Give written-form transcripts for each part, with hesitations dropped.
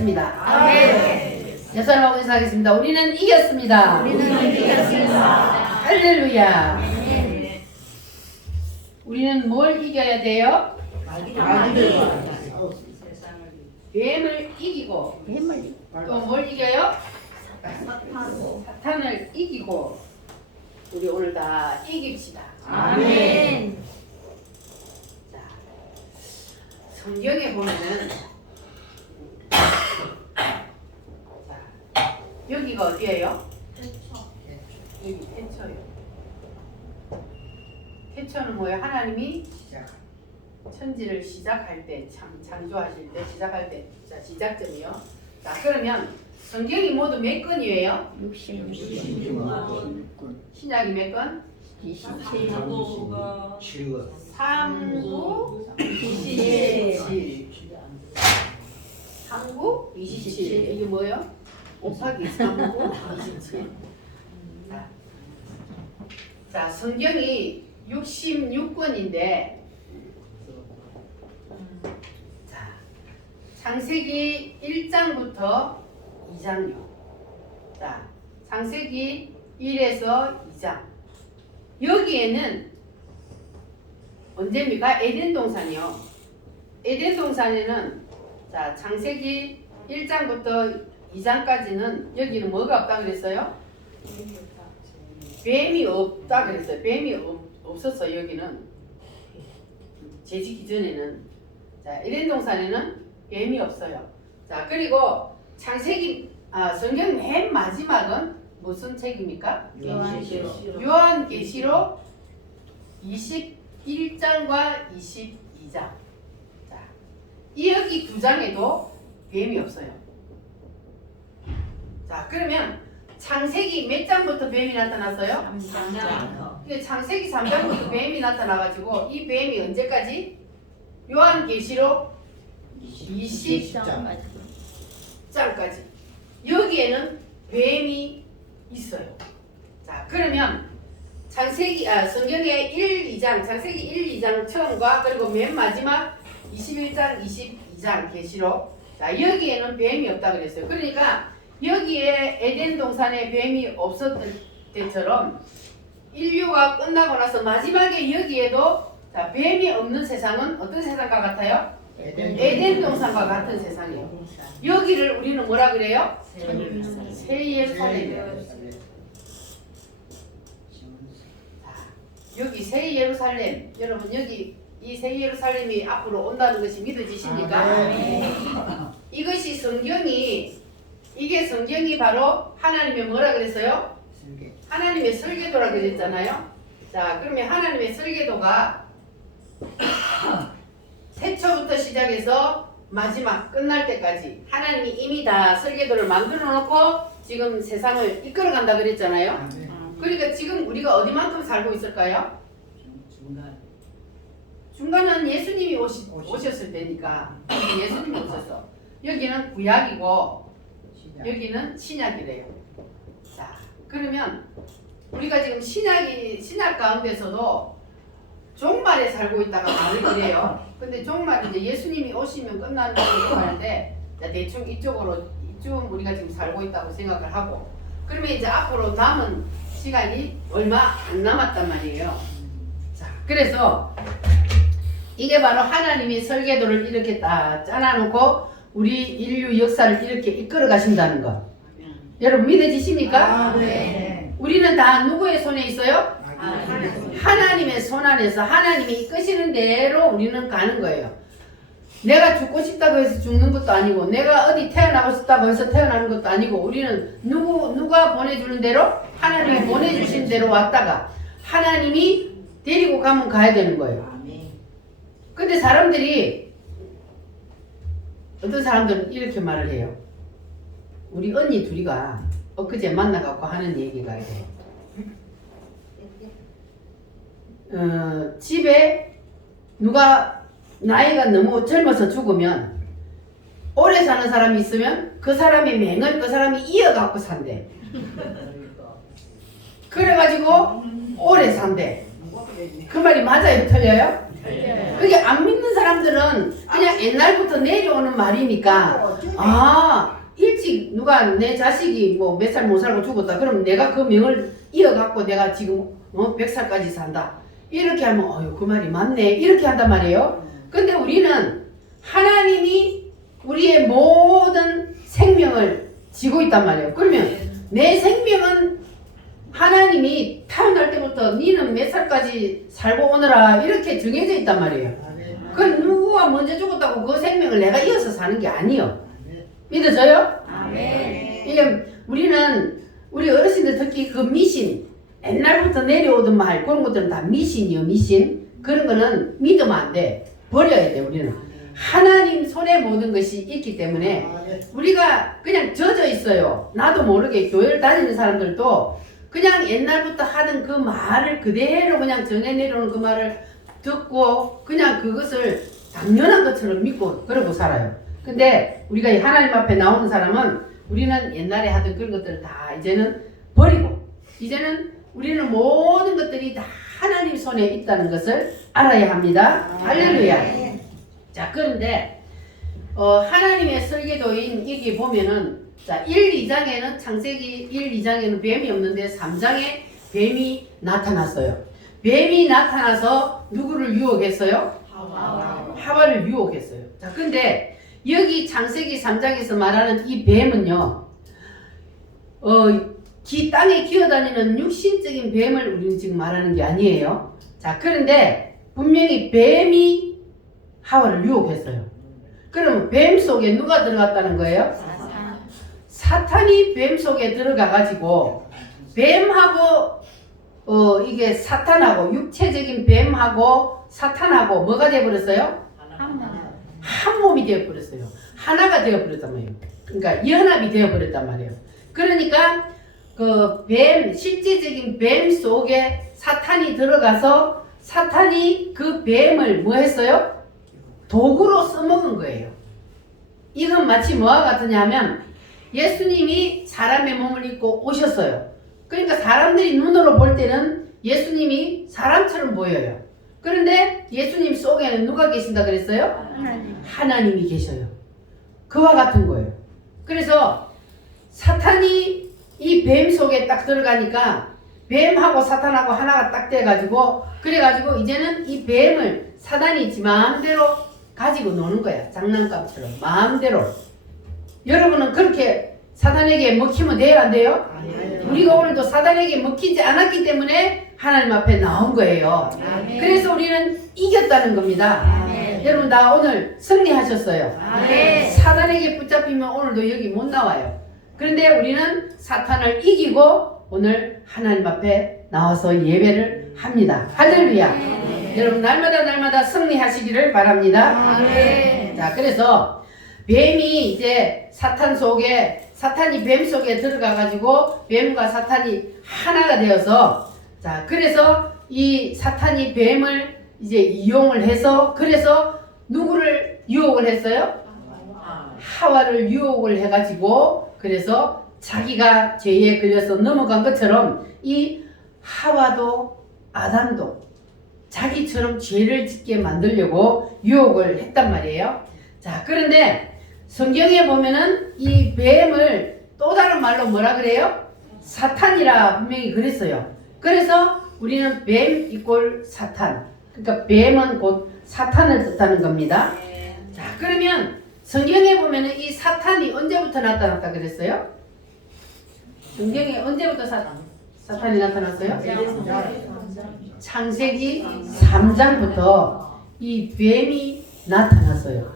이겼습니다. 아멘. 여사님하고 인사하겠습니다. 우리는 이겼습니다. 우리는 이겼습니다. 할렐루야. 아멘. 우리는 뭘 이겨야 돼요? 뱀을 이기고 또 뭘 이겨요? 사탄을 이기고 우리 오늘 다 이깁시다. 아멘. 자, 성경에 보면은 자, 여기가 어디예요? 여기 태초요. 태초는 뭐예요? 하나님이 천지를 시작할 때, 창조하실 때, 시작할 때, 자, 시작점이요. 자, 그러면 성경이 모두 몇 건이에요? 66권. 신약이 몇 건? 27권. 3구 27. 3구 27. 이게 뭐예요? 곱하기 3구 27. 자, 성경이 66권인데 자, 창세기 1장부터 2장요. 자, 창세기 1에서 2장. 여기에는 언제입니까? 에덴 동산이요. 에덴 동산에는 자, 창세기 1장부터 2장까지는 여기는 뭐가 없다 그랬어요? 뱀이 없다 그랬어요. 뱀이 없었어. 여기는 재짓기 전에는. 자, 에덴 동산에는 뱀이 없어요. 자, 그리고 창세기 성경 맨 마지막은 무슨 책입니까? 요한계시록 21장과 22장. 자, 여기 두 장에도 뱀이 없어요. 자, 그러면 창세기 몇 장부터 뱀이 나타났어요? 3장. 근데 창세기 3장부터 뱀이 나타나가지고 이 뱀이 언제까지? 요한계시록 20장까지. 여기에는 뱀이 있어요. 자, 그러면 성경의 1, 2장, 창세기 1, 2장 처음과 그리고 맨 마지막 21장, 22장 계시록. 자, 여기에는 뱀이 없다 그랬어요. 그러니까 여기에 에덴 동산에 뱀이 없었던 때처럼 인류가 끝나고 나서 마지막에 여기에도 자, 뱀이 없는 세상은 어떤 세상과 같아요? 에덴 동산과 같은 세상이에요. 여기를 우리는 뭐라 그래요? 새 예루살렘이에요. 여기 새 예루살렘. 여러분 여기 이 새 예루살렘이 앞으로 온다는 것이 믿어지십니까? 이것이 이게 성경이 바로 하나님의 뭐라 그랬어요? 하나님의 설계도라 그랬잖아요. 자, 그러면 하나님의 설계도가 태초부터 시작해서 마지막 끝날 때까지 하나님이 이미 다 설계도를 만들어 놓고 지금 세상을 이끌어 간다 그랬잖아요. 그러니까 지금 우리가 어디만큼 살고 있을까요? 중간은 예수님이 오셨을 때니까 예수님이 오셔서 여기는 구약이고 여기는 신약이래요. 자, 그러면 우리가 지금 신약 가운데서도 종말에 살고 있다가 말을 그래요. 근데 종말은 이제 예수님이 오시면 끝나는 거라고 하는데 대충 이쯤 우리가 지금 살고 있다고 생각을 하고 그러면 이제 앞으로 남은 시간이 얼마 안 남았단 말이에요. 자, 그래서 이게 바로 하나님이 설계도를 이렇게 딱 짜놔놓고 우리 인류 역사를 이렇게 이끌어 가신다는 거. 여러분 믿어지십니까? 네. 우리는 다 누구의 손에 있어요? 하나님의 손 안에서 하나님이 이끄시는 대로 우리는 가는 거예요. 내가 죽고 싶다고 해서 죽는 것도 아니고 내가 어디 태어나고 싶다고 해서 태어나는 것도 아니고 우리는 누가 보내주는 대로 하나님이 보내주신 대로 왔다가 하나님이 데리고 가면 가야 되는 거예요. 근데 사람들이 어떤 사람들은 이렇게 말을 해요. 우리 언니 둘이가 엊그제 만나갖고 하는 얘기가 이래요. 집에 누가 나이가 너무 젊어서 죽으면 오래 사는 사람이 있으면 그 사람의 맹을 그 사람이 이어갖고 산대. 그래가지고 오래 산대. 그 말이 맞아요? 틀려요? 그게 안 믿는 어떤 사람들은 그냥 옛날부터 내려오는 말이니까 일찍 누가 내 자식이 뭐 몇 살 못 살고 죽었다. 그럼 내가 그 명을 이어갖고 내가 지금 100살까지 산다. 이렇게 하면 그 말이 맞네. 이렇게 한단 말이에요. 근데 우리는 하나님이 우리의 모든 생명을 지고 있단 말이에요. 그러면 내 생명은 하나님이 태어날 때부터 니는 몇 살까지 살고 오너라 이렇게 정해져 있단 말이에요. 그 누구가 먼저 죽었다고 그 생명을 내가 이어서 사는 게 아니에요. 믿어져요? 아멘. 이게 우리 어르신들 특히 그 미신 옛날부터 내려오던 말 그런 것들은 다 미신이요. 미신 그런 거는 믿으면 안 돼. 버려야 돼. 우리는 하나님 손에 모든 것이 있기 때문에 우리가 그냥 젖어 있어요. 나도 모르게 교회를 다니는 사람들도 그냥 옛날부터 하던 그 말을 그대로 그냥 전해 내려오는 그 말을 듣고 그냥 그것을 당연한 것처럼 믿고 그러고 살아요. 근데 우리가 하나님 앞에 나오는 사람은 우리는 옛날에 하던 그런 것들을 다 이제는 버리고 이제는 우리는 모든 것들이 다 하나님 손에 있다는 것을 알아야 합니다. 할렐루야. 자, 그런데 하나님의 설계도인 여기 보면은 자 1, 2장에는 창세기 1, 2장에는 뱀이 없는데 3장에 뱀이 나타났어요. 뱀이 나타나서 누구를 유혹했어요? 하와를 유혹했어요. 자, 근데 여기 창세기 3장에서 말하는 이 뱀은요, 땅에 기어다니는 육신적인 뱀을 우리는 지금 말하는 게 아니에요. 자, 그런데 분명히 뱀이 하와를 유혹했어요. 그럼 뱀 속에 누가 들어갔다는 거예요? 사탄이 뱀 속에 들어가가지고 뱀하고 이게 사탄하고 육체적인 뱀하고 사탄하고 뭐가 되어버렸어요? 한 몸이 되어버렸어요. 하나가 되어버렸단 말이에요. 그러니까 연합이 되어버렸단 말이에요. 그러니까 그 뱀, 실제적인 뱀 속에 사탄이 들어가서 사탄이 그 뱀을 뭐 했어요? 도구로 써먹은 거예요. 이건 마치 뭐와 같으냐 하면 예수님이 사람의 몸을 입고 오셨어요. 그러니까 사람들이 눈으로 볼 때는 예수님이 사람처럼 보여요. 그런데 예수님 속에는 누가 계신다 그랬어요? 하나님이 계셔요. 그와 같은 거예요. 그래서 사탄이 이 뱀 속에 딱 들어가니까 뱀하고 사탄하고 하나가 딱 돼가지고 그래가지고 이제는 이 뱀을 사단이 지 마음대로 가지고 노는 거야. 장난감처럼 마음대로. 여러분은 그렇게 사단에게 먹히면 돼요? 안 돼요? 우리가 오늘도 사단에게 먹히지 않았기 때문에 하나님 앞에 나온 거예요. 그래서 우리는 이겼다는 겁니다. 여러분 다 오늘 승리하셨어요. 사단에게 붙잡히면 오늘도 여기 못 나와요. 그런데 우리는 사탄을 이기고 오늘 하나님 앞에 나와서 예배를 합니다. 할렐루야. 여러분 날마다 승리하시기를 바랍니다. 자, 그래서 뱀이 이제 사탄 속에 사탄이 뱀 속에 들어가 가지고 뱀과 사탄이 하나가 되어서 자, 그래서 이 사탄이 뱀을 이제 이용을 해서 그래서 누구를 유혹을 했어요? 하와를 유혹을 해가지고 그래서 자기가 죄에 걸려서 넘어간 것처럼 이 하와도 아담도 자기처럼 죄를 짓게 만들려고 유혹을 했단 말이에요. 자, 그런데 성경에 보면은 이 뱀을 또 다른 말로 뭐라 그래요? 사탄이라 분명히 그랬어요. 그래서 우리는 뱀 이꼴 사탄. 그러니까 뱀은 곧 사탄을 뜻하는 겁니다. 자, 그러면 성경에 보면은 이 사탄이 언제부터 나타났다 그랬어요? 성경에 언제부터 사탄이 나타났어요? 창세기 3장부터 이 뱀이 나타났어요.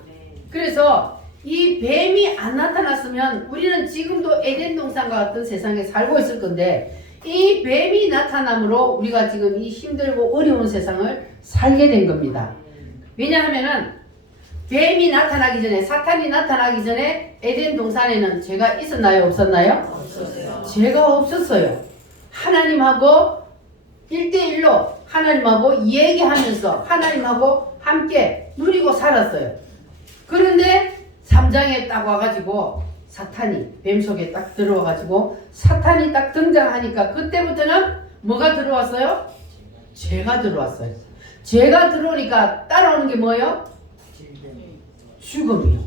그래서 이 뱀이 안 나타났으면 우리는 지금도 에덴 동산과 같은 세상에 살고 있을 건데 이 뱀이 나타남으로 우리가 지금 이 힘들고 어려운 세상을 살게 된 겁니다. 왜냐하면은 뱀이 나타나기 전에 사탄이 나타나기 전에 에덴 동산에는 죄가 있었나요? 없었나요? 없었어요. 죄가 없었어요. 하나님하고 1대1로 하나님하고 얘기하면서 하나님하고 함께 누리고 살았어요. 그런데 3장에 딱 와가지고 사탄이 뱀 속에 딱 들어와가지고 사탄이 딱 등장하니까 그때부터는 뭐가 들어왔어요? 죄가 들어왔어요. 죄가 들어오니까 따라오는 게 뭐예요? 죽음이요.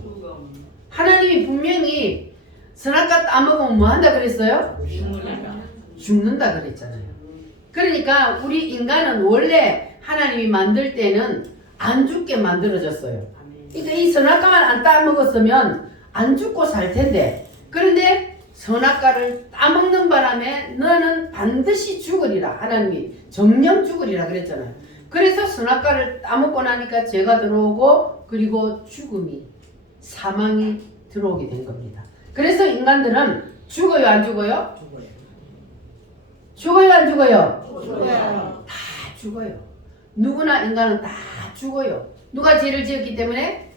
하나님이 분명히 선악과 따먹으면 뭐 한다 그랬어요? 죽는다 그랬잖아요. 그러니까 우리 인간은 원래 하나님이 만들 때는 안 죽게 만들어졌어요. 그러니까 이 선악과만 안 따먹었으면 안 죽고 살 텐데, 그런데 선악과를 따먹는 바람에 너는 반드시 죽으리라. 하나님이 정령 죽으리라 그랬잖아요. 그래서 선악과를 따먹고 나니까 죄가 들어오고, 그리고 죽음이, 사망이 들어오게 된 겁니다. 그래서 인간들은 죽어요, 안 죽어요? 죽어요, 안 죽어요? 다 죽어요. 누구나 인간은 다 죽어요. 누가 죄를 지었기 때문에?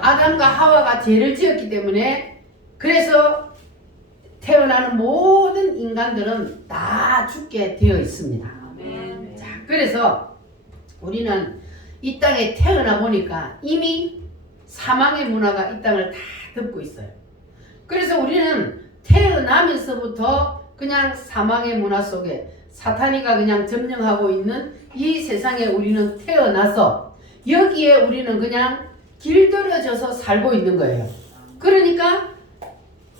아담과 하와가 죄를 지었기 때문에. 그래서 태어나는 모든 인간들은 다 죽게 되어 있습니다. 자, 그래서 우리는 이 땅에 태어나 보니까 이미 사망의 문화가 이 땅을 다 덮고 있어요. 그래서 우리는 태어나면서부터 그냥 사망의 문화 속에 사탄이가 그냥 점령하고 있는 이 세상에 우리는 태어나서 여기에 우리는 그냥 길들여져서 살고 있는 거예요. 그러니까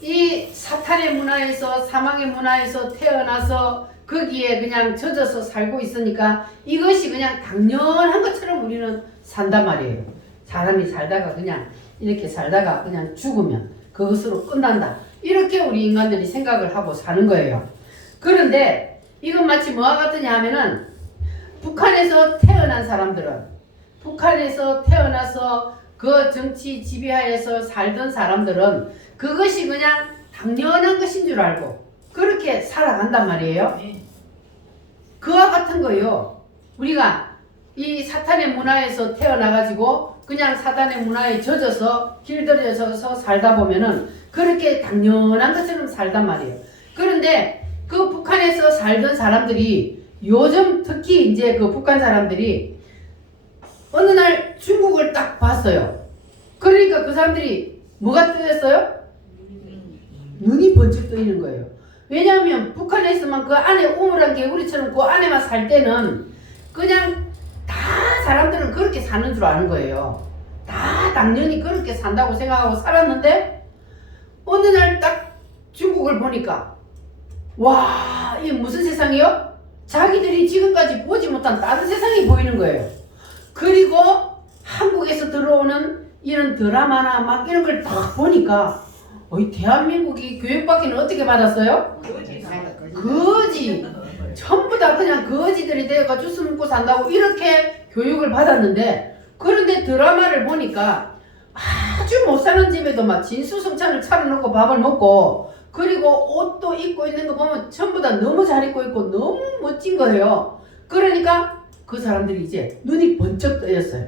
이 사탄의 문화에서, 사망의 문화에서 태어나서 거기에 그냥 젖어서 살고 있으니까 이것이 그냥 당연한 것처럼 우리는 산단 말이에요. 사람이 살다가 그냥 이렇게 살다가 그냥 죽으면 그것으로 끝난다. 이렇게 우리 인간들이 생각을 하고 사는 거예요. 그런데 이건 마치 뭐와 같으냐 하면은, 북한에서 태어난 사람들은, 북한에서 태어나서 그 정치 지배하에서 살던 사람들은 그것이 그냥 당연한 것인 줄 알고 그렇게 살아간단 말이에요. 그와 같은 거요. 우리가 이 사탄의 문화에서 태어나가지고 그냥 사탄의 문화에 젖어서 길들여져서 살다 보면은 그렇게 당연한 것처럼 살단 말이에요. 그런데 그 북한에서 살던 사람들이 요즘 특히 이제 그 북한 사람들이 어느 날 중국을 딱 봤어요. 그러니까 그 사람들이 뭐가 뜨였어요? 눈이 번쩍 뜨이는 거예요. 왜냐하면 북한에서만 그 안에 우물한 개구리처럼 그 안에만 살 때는 그냥 다 사람들은 그렇게 사는 줄 아는 거예요. 다 당연히 그렇게 산다고 생각하고 살았는데 어느 날 딱 중국을 보니까 와, 이게 무슨 세상이요? 자기들이 지금까지 보지 못한 다른 세상이 보이는 거예요. 그리고 한국에서 들어오는 이런 드라마나 막 이런 걸 딱 보니까 이 대한민국이 교육받기는 어떻게 받았어요? 거지. 전부 다 그냥 거지들이 되어가 주스 먹고 산다고 이렇게 교육을 받았는데, 그런데 드라마를 보니까 아주 못 사는 집에도 막 진수성찬을 차려놓고 밥을 먹고, 그리고 옷도 입고 있는 거 보면 전부 다 너무 잘 입고 있고 너무 멋진 거예요. 그러니까 그 사람들이 이제 눈이 번쩍 뜨였어요.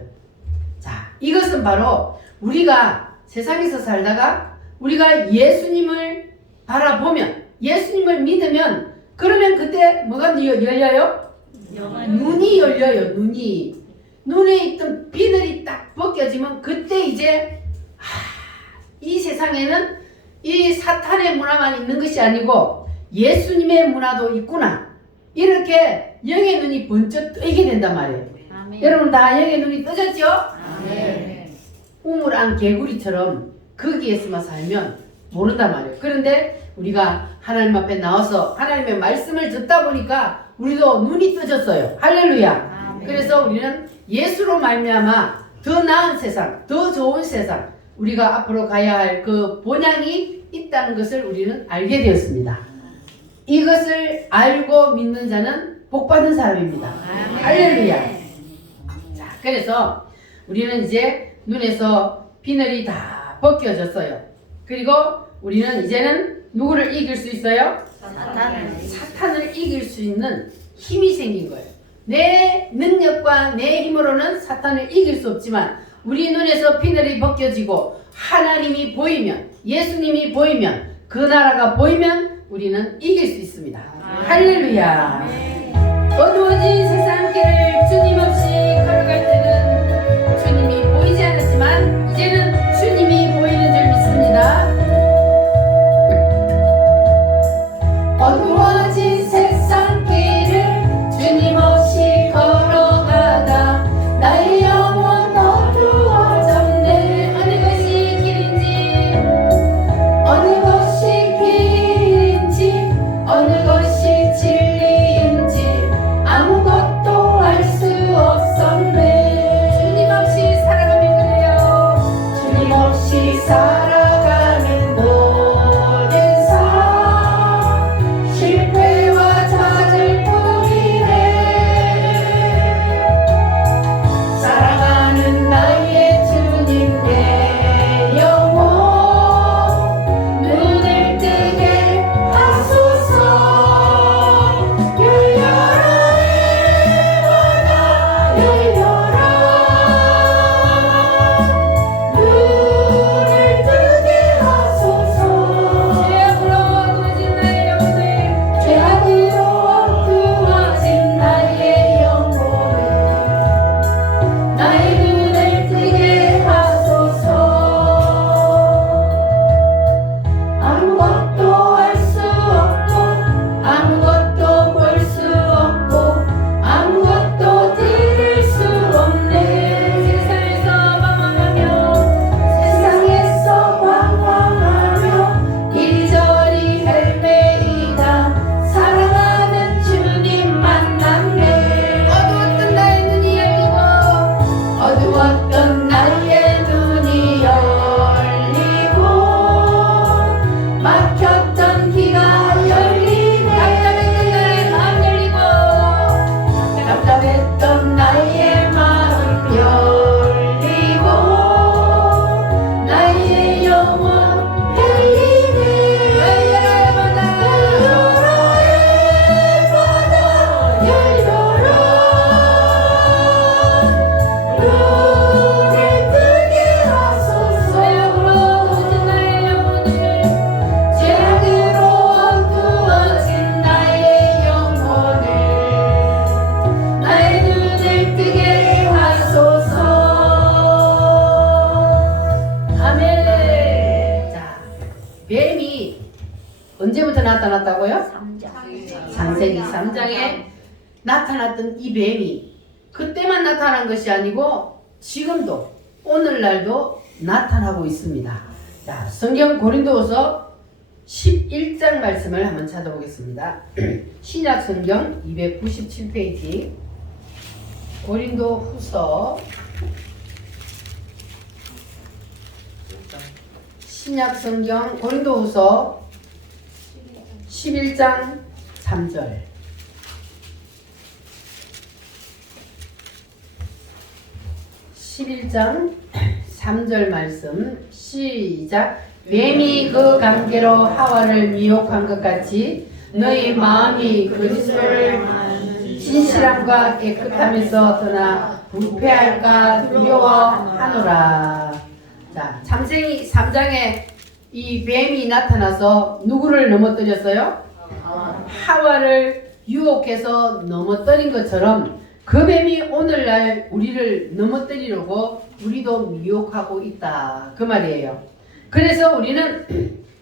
자, 이것은 바로 우리가 세상에서 살다가 우리가 예수님을 바라보면, 예수님을 믿으면, 그러면 그때 뭐가 열려요? 눈이 열려요. 눈에 있던 비늘이 딱 벗겨지면 그때 이제 이 세상에는 이 사탄의 문화만 있는 것이 아니고 예수님의 문화도 있구나. 이렇게 영의 눈이 번쩍 뜨이게 된단 말이에요. 아멘. 여러분 다 영의 눈이 뜨졌죠? 아멘. 우물안 개구리처럼 거기에서만 살면 모른단 말이에요. 그런데 우리가 하나님 앞에 나와서 하나님의 말씀을 듣다 보니까 우리도 눈이 뜨졌어요. 할렐루야. 아멘. 그래서 우리는 예수로 말미암아 더 나은 세상, 더 좋은 세상, 우리가 앞으로 가야 할 그 본향이 있다는 것을 우리는 알게 되었습니다. 이것을 알고 믿는 자는 복받은 사람입니다. 아멘. 할렐루야. 자, 그래서 우리는 이제 눈에서 비늘이 다 벗겨졌어요. 그리고 우리는 이제는 누구를 이길 수 있어요? 사탄을 이길 수 있는 힘이 생긴 거예요. 내 능력과 내 힘으로는 사탄을 이길 수 없지만 우리 눈에서 비늘이 벗겨지고 하나님이 보이면, 예수님이 보이면, 그 나라가 보이면 우리는 이길 수 있습니다. 할렐루야. 어두워진 세상길을 주님 없이 걸어갈 때는 주님이 보이지 않았지만 이제는 주님이 보이는 줄 믿습니다. 어두워진 세상길을 주님 없이 걸어가다 나의 영혼 어두워졌네. 살아가는 모든 삶 실패와 좌절 뿐이네. 사랑하는 나의 주님 내 영혼 눈을 뜨게 하소서. 열려라 에바다 열려라 눈을 뜨게 하소서. 죄악으로 어두워진 나의 영혼을 나의 눈을 뜨게 하소서. 아무것도 할 수 없고 아무것도 볼 수 없고 아무것도 들을 수 없네. 세상에서 방황하며 이리저리 헤매이다 사랑하는 주님 만났네. 어두웠던 나의 눈이 열리고 어두웠던 나의 눈이 열리고 막혔던 귀가 열리네. 답답했던 나의 마음 열리고 나의 영혼 열리네. 열려라 에바다 열려라 눈을 뜨게 하소서. 죄악으로 어두워진 나의 영혼을 나의 눈을 뜨게 하소서. 아멘. 자, 뱀이 언제부터 나타났다고요? 창세기 3장에 나타났던 이 뱀이 그때만 나타난 것이 아니고 지금도 오늘날도 나타나고 있습니다. 자, 성경 고린도후서 11장 말씀을 한번 찾아보겠습니다. 신약 성경 297페이지 고린도후서 신약 성경 고린도후서 11장 3절. 11장 3절 말씀 시작. 뱀이 그 관계로 하와를 미혹한 것 같이 너희 마음이 그리스도를 진실함과 깨끗함에서 떠나 부패할까 두려워하노라. 자, 창세기 3장에 이 뱀이 나타나서 누구를 넘어뜨렸어요? 하와를 유혹해서 넘어뜨린 것처럼 그 뱀이 오늘날 우리를 넘어뜨리려고 우리도 미혹하고 있다 그 말이에요. 그래서 우리는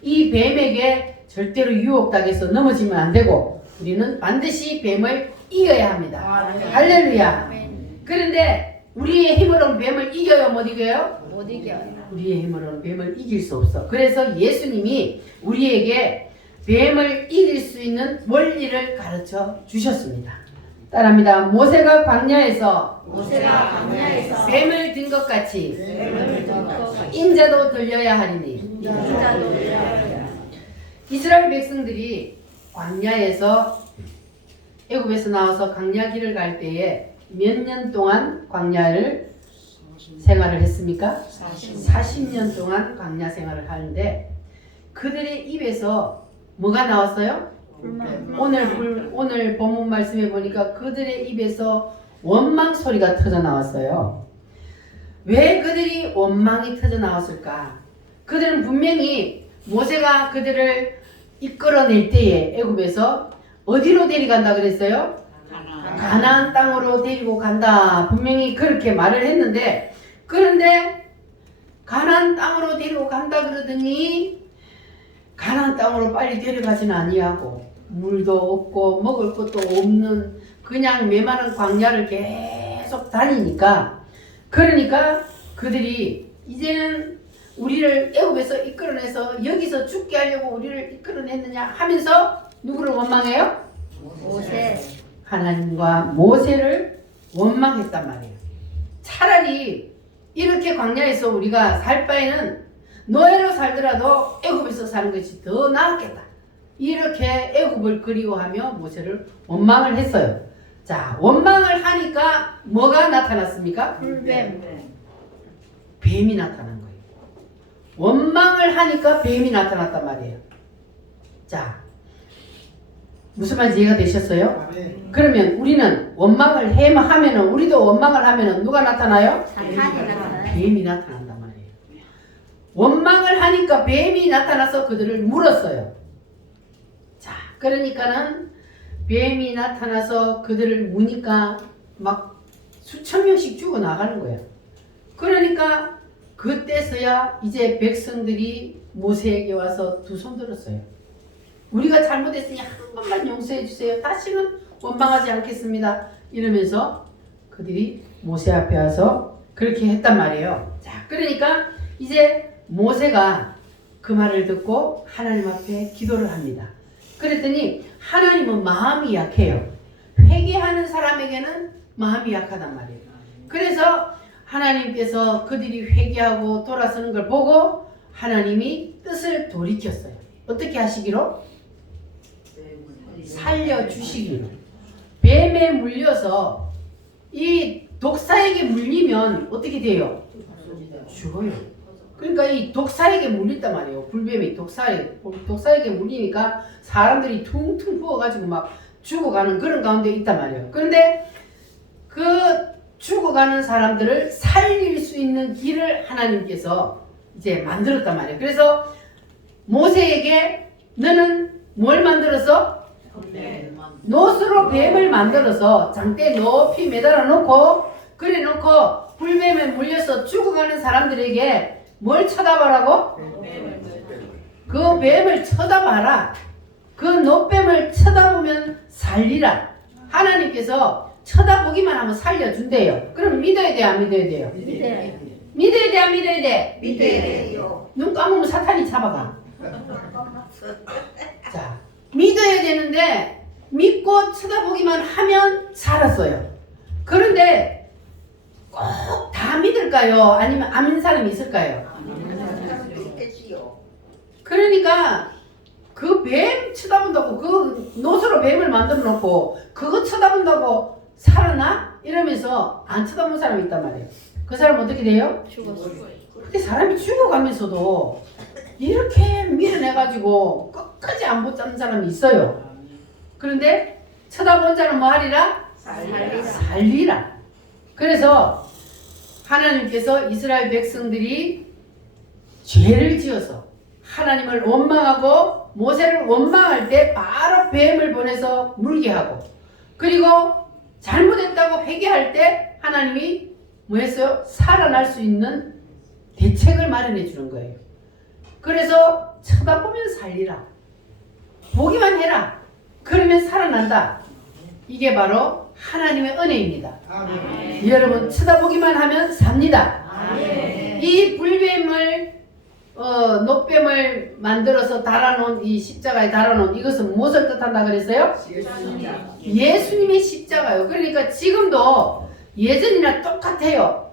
이 뱀에게 절대로 유혹당해서 넘어지면 안 되고 우리는 반드시 뱀을 이겨야 합니다. 할렐루야. 그런데 우리의 힘으로는 뱀을 이겨요, 못 이겨요? 못 이겨요. 우리의 힘으로는 뱀을 이길 수 없어. 그래서 예수님이 우리에게 뱀을 이길 수 있는 원리를 가르쳐 주셨습니다. 따라합니다. 모세가 광야에서 뱀을 든 것 같이 인자도 들려야 하리니. 이스라엘 백성들이 광야에서 애굽에서 나와서 광야 길을 갈 때에 몇 년 동안 광야를 생활을 했습니까? 40년 동안 광야 생활을 하는데 그들의 입에서 뭐가 나왔어요? 오늘 본문 말씀에 보니까 그들의 입에서 원망 소리가 터져 나왔어요. 왜 그들이 원망이 터져 나왔을까? 그들은 분명히 모세가 그들을 이끌어낼 때에 애굽에서 어디로 데려간다 그랬어요? 가나안 땅으로 데리고 간다. 분명히 그렇게 말을 했는데 그런데 가나안 땅으로 데리고 간다 그러더니 가나안 땅으로 빨리 데려가지는 아니하고 물도 없고 먹을 것도 없는 그냥 메마른 광야를 계속 다니니까 그러니까 그들이 이제는 우리를 애굽에서 이끌어내서 여기서 죽게 하려고 우리를 이끌어냈느냐 하면서 누구를 원망해요? 모세. 하나님과 모세를 원망했단 말이에요. 차라리 이렇게 광야에서 우리가 살 바에는 노예로 살더라도 애굽에서 사는 것이 더 나았겠다. 이렇게 애굽을 그리워하며 모세를 원망을 했어요. 자, 원망을 하니까 뭐가 나타났습니까? 불뱀. 뱀이 나타난 거예요. 원망을 하니까 뱀이 나타났단 말이에요. 자, 무슨 말인지 이해가 되셨어요? 그러면 우리는 원망을 하면은 우리도 원망을 하면은 누가 나타나요? 뱀이 나타난단 말이에요. 원망을 하니까 뱀이 나타나서 그들을 물었어요. 자, 그러니까는 뱀이 나타나서 그들을 무니까 막 수천 명씩 죽어 나가는 거예요. 그러니까 그때서야 이제 백성들이 모세에게 와서 두 손 들었어요. 우리가 잘못했으니 한 번만 용서해 주세요. 다시는 원망하지 않겠습니다. 이러면서 그들이 모세 앞에 와서 그렇게 했단 말이에요. 자, 그러니까 이제 모세가 그 말을 듣고 하나님 앞에 기도를 합니다. 그랬더니 하나님은 마음이 약해요. 회개하는 사람에게는 마음이 약하단 말이에요. 그래서 하나님께서 그들이 회개하고 돌아서는 걸 보고 하나님이 뜻을 돌이켰어요. 어떻게 하시기로? 살려주시기로. 뱀에 물려서 이 독사에게 물리면 어떻게 돼요? 죽어요. 그러니까 이 독사에게 물렸단 말이에요. 불뱀이 독사에게 물리니까 사람들이 퉁퉁 부어가지고 막 죽어가는 그런 가운데 있단 말이에요. 그런데 그 죽어가는 사람들을 살릴 수 있는 길을 하나님께서 이제 만들었단 말이에요. 그래서 모세에게 너는 뭘 만들었어? 노스로 뱀을 만들어서 장대에 높이 매달아 놓고 그래 놓고 불뱀에 물려서 죽어가는 사람들에게 뭘 쳐다보라고? 그 뱀을 쳐다봐라. 그 노뱀을 쳐다보면 살리라. 하나님께서 쳐다보기만 하면 살려준대요. 그럼 믿어야 돼, 안 믿어야 돼요? 믿어야 돼, 안 믿어야 돼? 믿어야 돼요. 눈 감으면 사탄이 잡아가. 자, 믿어야 되는데 믿고 쳐다보기만 하면 살았어요. 그런데 꼭 다 믿을까요? 아니면 안 믿는 사람이 있을까요? 그러니까 그 뱀 쳐다본다고 그 노스로 뱀을 만들어 놓고 그거 쳐다본다고 살아나? 이러면서 안 쳐다본 사람이 있단 말이에요. 그 사람 어떻게 돼요? 죽었어요. 그렇게 사람이 죽어가면서도 이렇게 밀어내가지고 끝까지 안 붙잡는 사람이 있어요. 그런데 쳐다본 자는 뭐 하리라? 살리라. 그래서 하나님께서 이스라엘 백성들이 죄를 지어서 하나님을 원망하고 모세를 원망할 때 바로 뱀을 보내서 물게 하고 그리고 잘못했다고 회개할 때 하나님이 뭐 했어요? 살아날 수 있는 대책을 마련해 주는 거예요. 그래서 쳐다보면 살리라. 보기만 해라. 그러면 살아난다. 이게 바로 하나님의 은혜입니다. 아멘. 여러분 쳐다보기만 하면 삽니다. 아멘. 이 불뱀을 노뱀을 만들어서 달아놓은 이 십자가에 달아놓은 이것은 무엇을 뜻한다 그랬어요? 예수님의 십자가요. 그러니까 지금도 예전이나 똑같아요.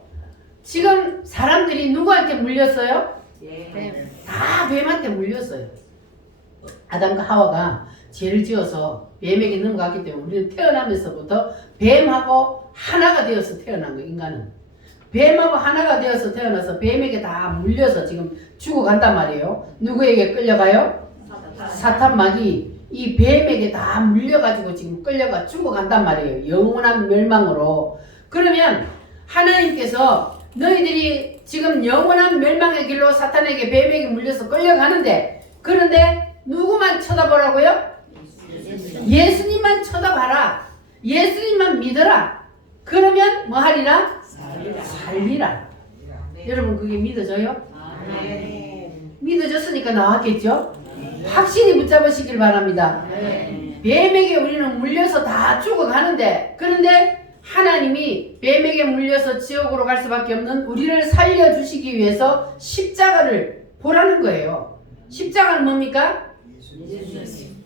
지금 사람들이 누구한테 물렸어요? 다 뱀한테 물렸어요. 아담과 하와가 죄를 지어서 뱀에게 넘어갔기 때문에 우리는 태어나면서부터 뱀하고 하나가 되어서 태어난 거예요. 인간은 뱀하고 하나가 되어서 태어나서 뱀에게 다 물려서 지금 죽어간단 말이에요. 누구에게 끌려가요? 사탄 마귀 이 뱀에게 다 물려가지고 지금 끌려가 죽어간단 말이에요. 영원한 멸망으로. 그러면 하나님께서 너희들이 지금 영원한 멸망의 길로 사탄에게 뱀에게 물려서 끌려가는데 그런데 누구만 쳐다보라고요? 예수님만 쳐다봐라. 예수님만 믿어라. 그러면 뭐 하리라? 살리라. 여러분 그게 믿어져요? 믿어졌으니까 나왔겠죠? 확신히 붙잡으시길 바랍니다. 뱀에게 우리는 물려서 다 죽어가는데 그런데 하나님이 뱀에게 물려서 지옥으로 갈 수밖에 없는 우리를 살려주시기 위해서 십자가를 보라는 거예요. 십자가는 뭡니까?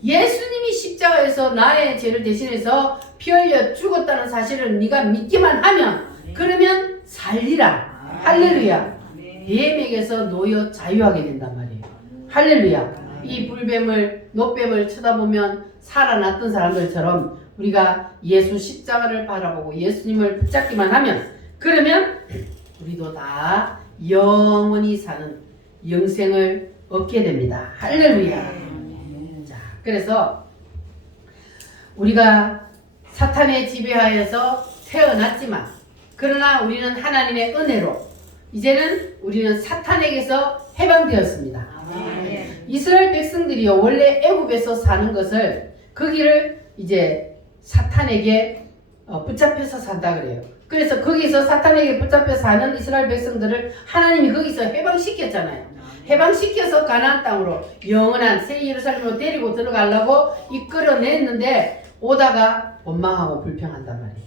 예수님이 십자가에서 나의 죄를 대신해서 피 흘려 죽었다는 사실을 네가 믿기만 하면 그러면 살리라. 할렐루야. 뱀에게서 놓여 자유하게 된단 말이에요. 할렐루야. 이 불뱀을 노뱀을 쳐다보면 살아났던 사람들처럼 우리가 예수 십자가를 바라보고 예수님을 붙잡기만 하면 그러면 우리도 다 영원히 사는 영생을 얻게 됩니다. 할렐루야. 자, 그래서 우리가 사탄의 지배하에서 태어났지만 그러나 우리는 하나님의 은혜로 이제는 우리는 사탄에게서 해방되었습니다. 이스라엘 백성들이요 원래 애굽에서 사는 것을 거기를 이제 사탄에게 붙잡혀서 산다 그래요. 그래서 거기서 사탄에게 붙잡혀 사는 이스라엘 백성들을 하나님이 거기서 해방시켰잖아요. 해방시켜서 가나안 땅으로 영원한 새 예루살렘으로 데리고 들어가려고 이끌어냈는데 오다가 원망하고 불평한단 말이에요.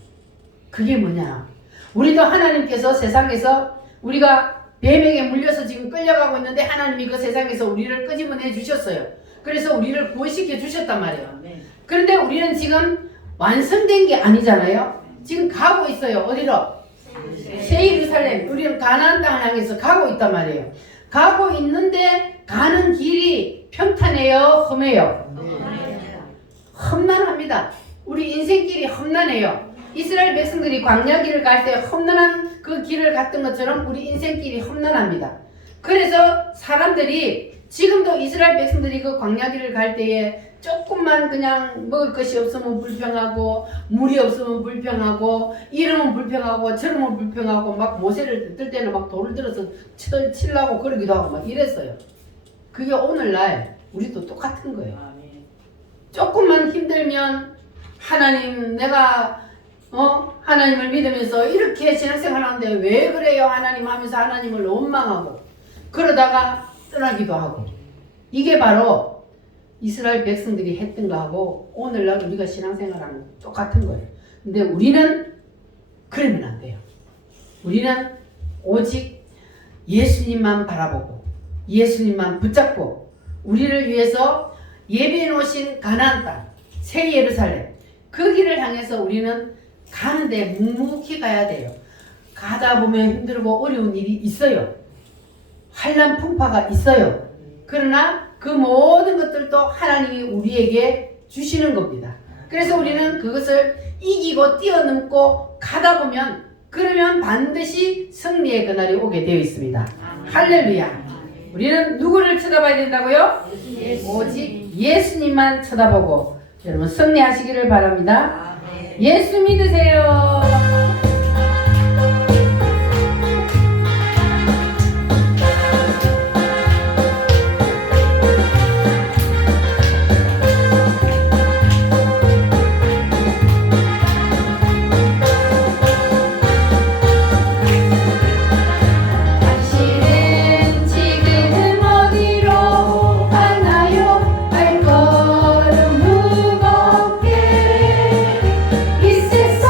그게 뭐냐? 우리도 하나님께서 세상에서 우리가 뱀에게 물려서 지금 끌려가고 있는데 하나님이 그 세상에서 우리를 끄집어내 주셨어요. 그래서 우리를 구원시켜 주셨단 말이에요. 그런데 우리는 지금 완성된 게 아니잖아요. 지금 가고 있어요. 어디로? 새 예루살렘. 우리는 가나안 땅을 향해서 가고 있단 말이에요. 가고 있는데 가는 길이 평탄해요? 험해요? 험난합니다. 우리 인생길이 험난해요. 이스라엘 백성들이 광야길을 갈 때 험난한 그 길을 갔던 것처럼 우리 인생길이 험난합니다. 그래서 사람들이 지금도 이스라엘 백성들이 그 광야길을 갈 때에 조금만 그냥 먹을 것이 없으면 불평하고 물이 없으면 불평하고 이러면 불평하고 저러면 불평하고 막 모세를 뜰 때는 막 돌을 들어서 치려고 그러기도 하고 막 이랬어요. 그게 오늘날 우리도 똑같은 거예요. 조금만 힘들면 하나님 내가 하나님을 믿으면서 이렇게 신앙생활 하는데 왜 그래요 하나님 하면서 하나님을 원망하고 그러다가 떠나기도 하고 이게 바로 이스라엘 백성들이 했던 거하고 오늘날 우리가 신앙생활하는 똑같은 거예요. 근데 우리는 그러면 안 돼요. 우리는 오직 예수님만 바라보고 예수님만 붙잡고 우리를 위해서 예비해 놓으신 가나안 땅 새 예루살렘 그 길을 향해서 우리는 가는데 묵묵히 가야 돼요. 가다 보면 힘들고 어려운 일이 있어요. 환난 풍파가 있어요. 그러나 그 모든 것들도 하나님이 우리에게 주시는 겁니다. 그래서 우리는 그것을 이기고 뛰어넘고 가다 보면 그러면 반드시 승리의 그날이 오게 되어 있습니다. 할렐루야. 우리는 누구를 쳐다봐야 된다고요? 오직 예수님만 쳐다보고 여러분 승리하시기를 바랍니다. 예수 믿으세요. 이 세상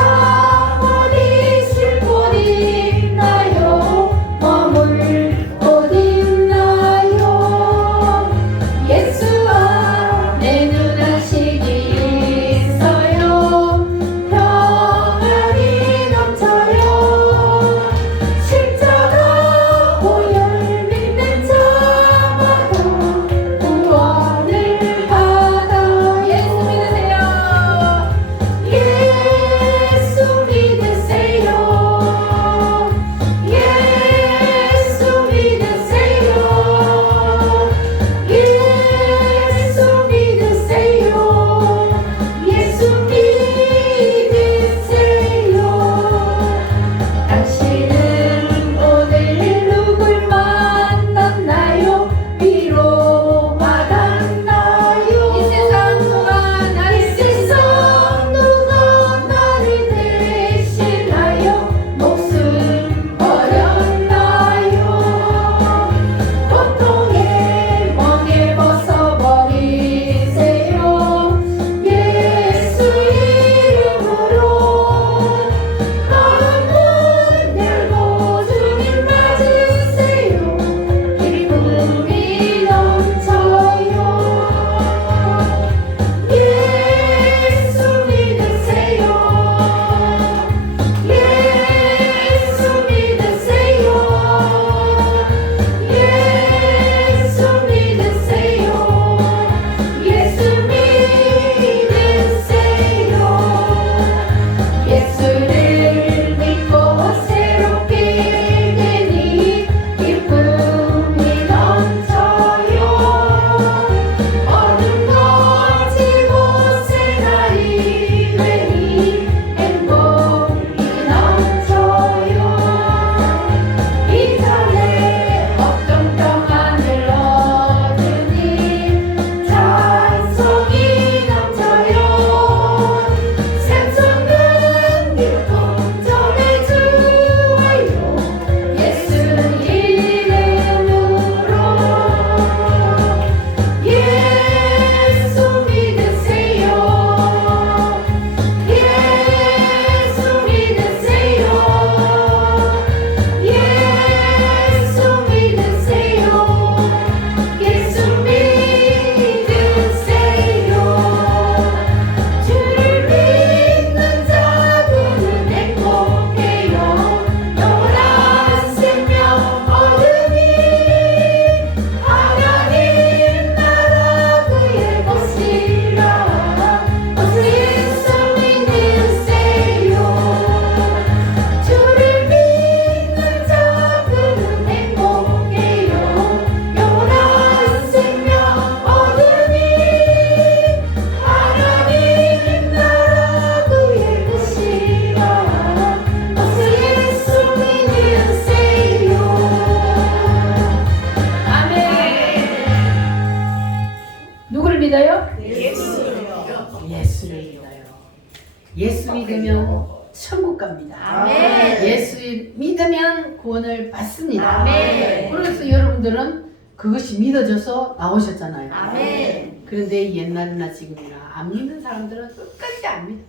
누구를 믿어요? 예수요. 예수를 믿어요. 예수 믿으면 천국 갑니다. 아멘. 예수 믿으면 구원을 받습니다. 아멘. 그래서 여러분들은 그것이 믿어져서 나오셨잖아요. 아멘. 그런데 옛날이나 지금이나 안 믿는 사람들은 끝까지 안 믿어.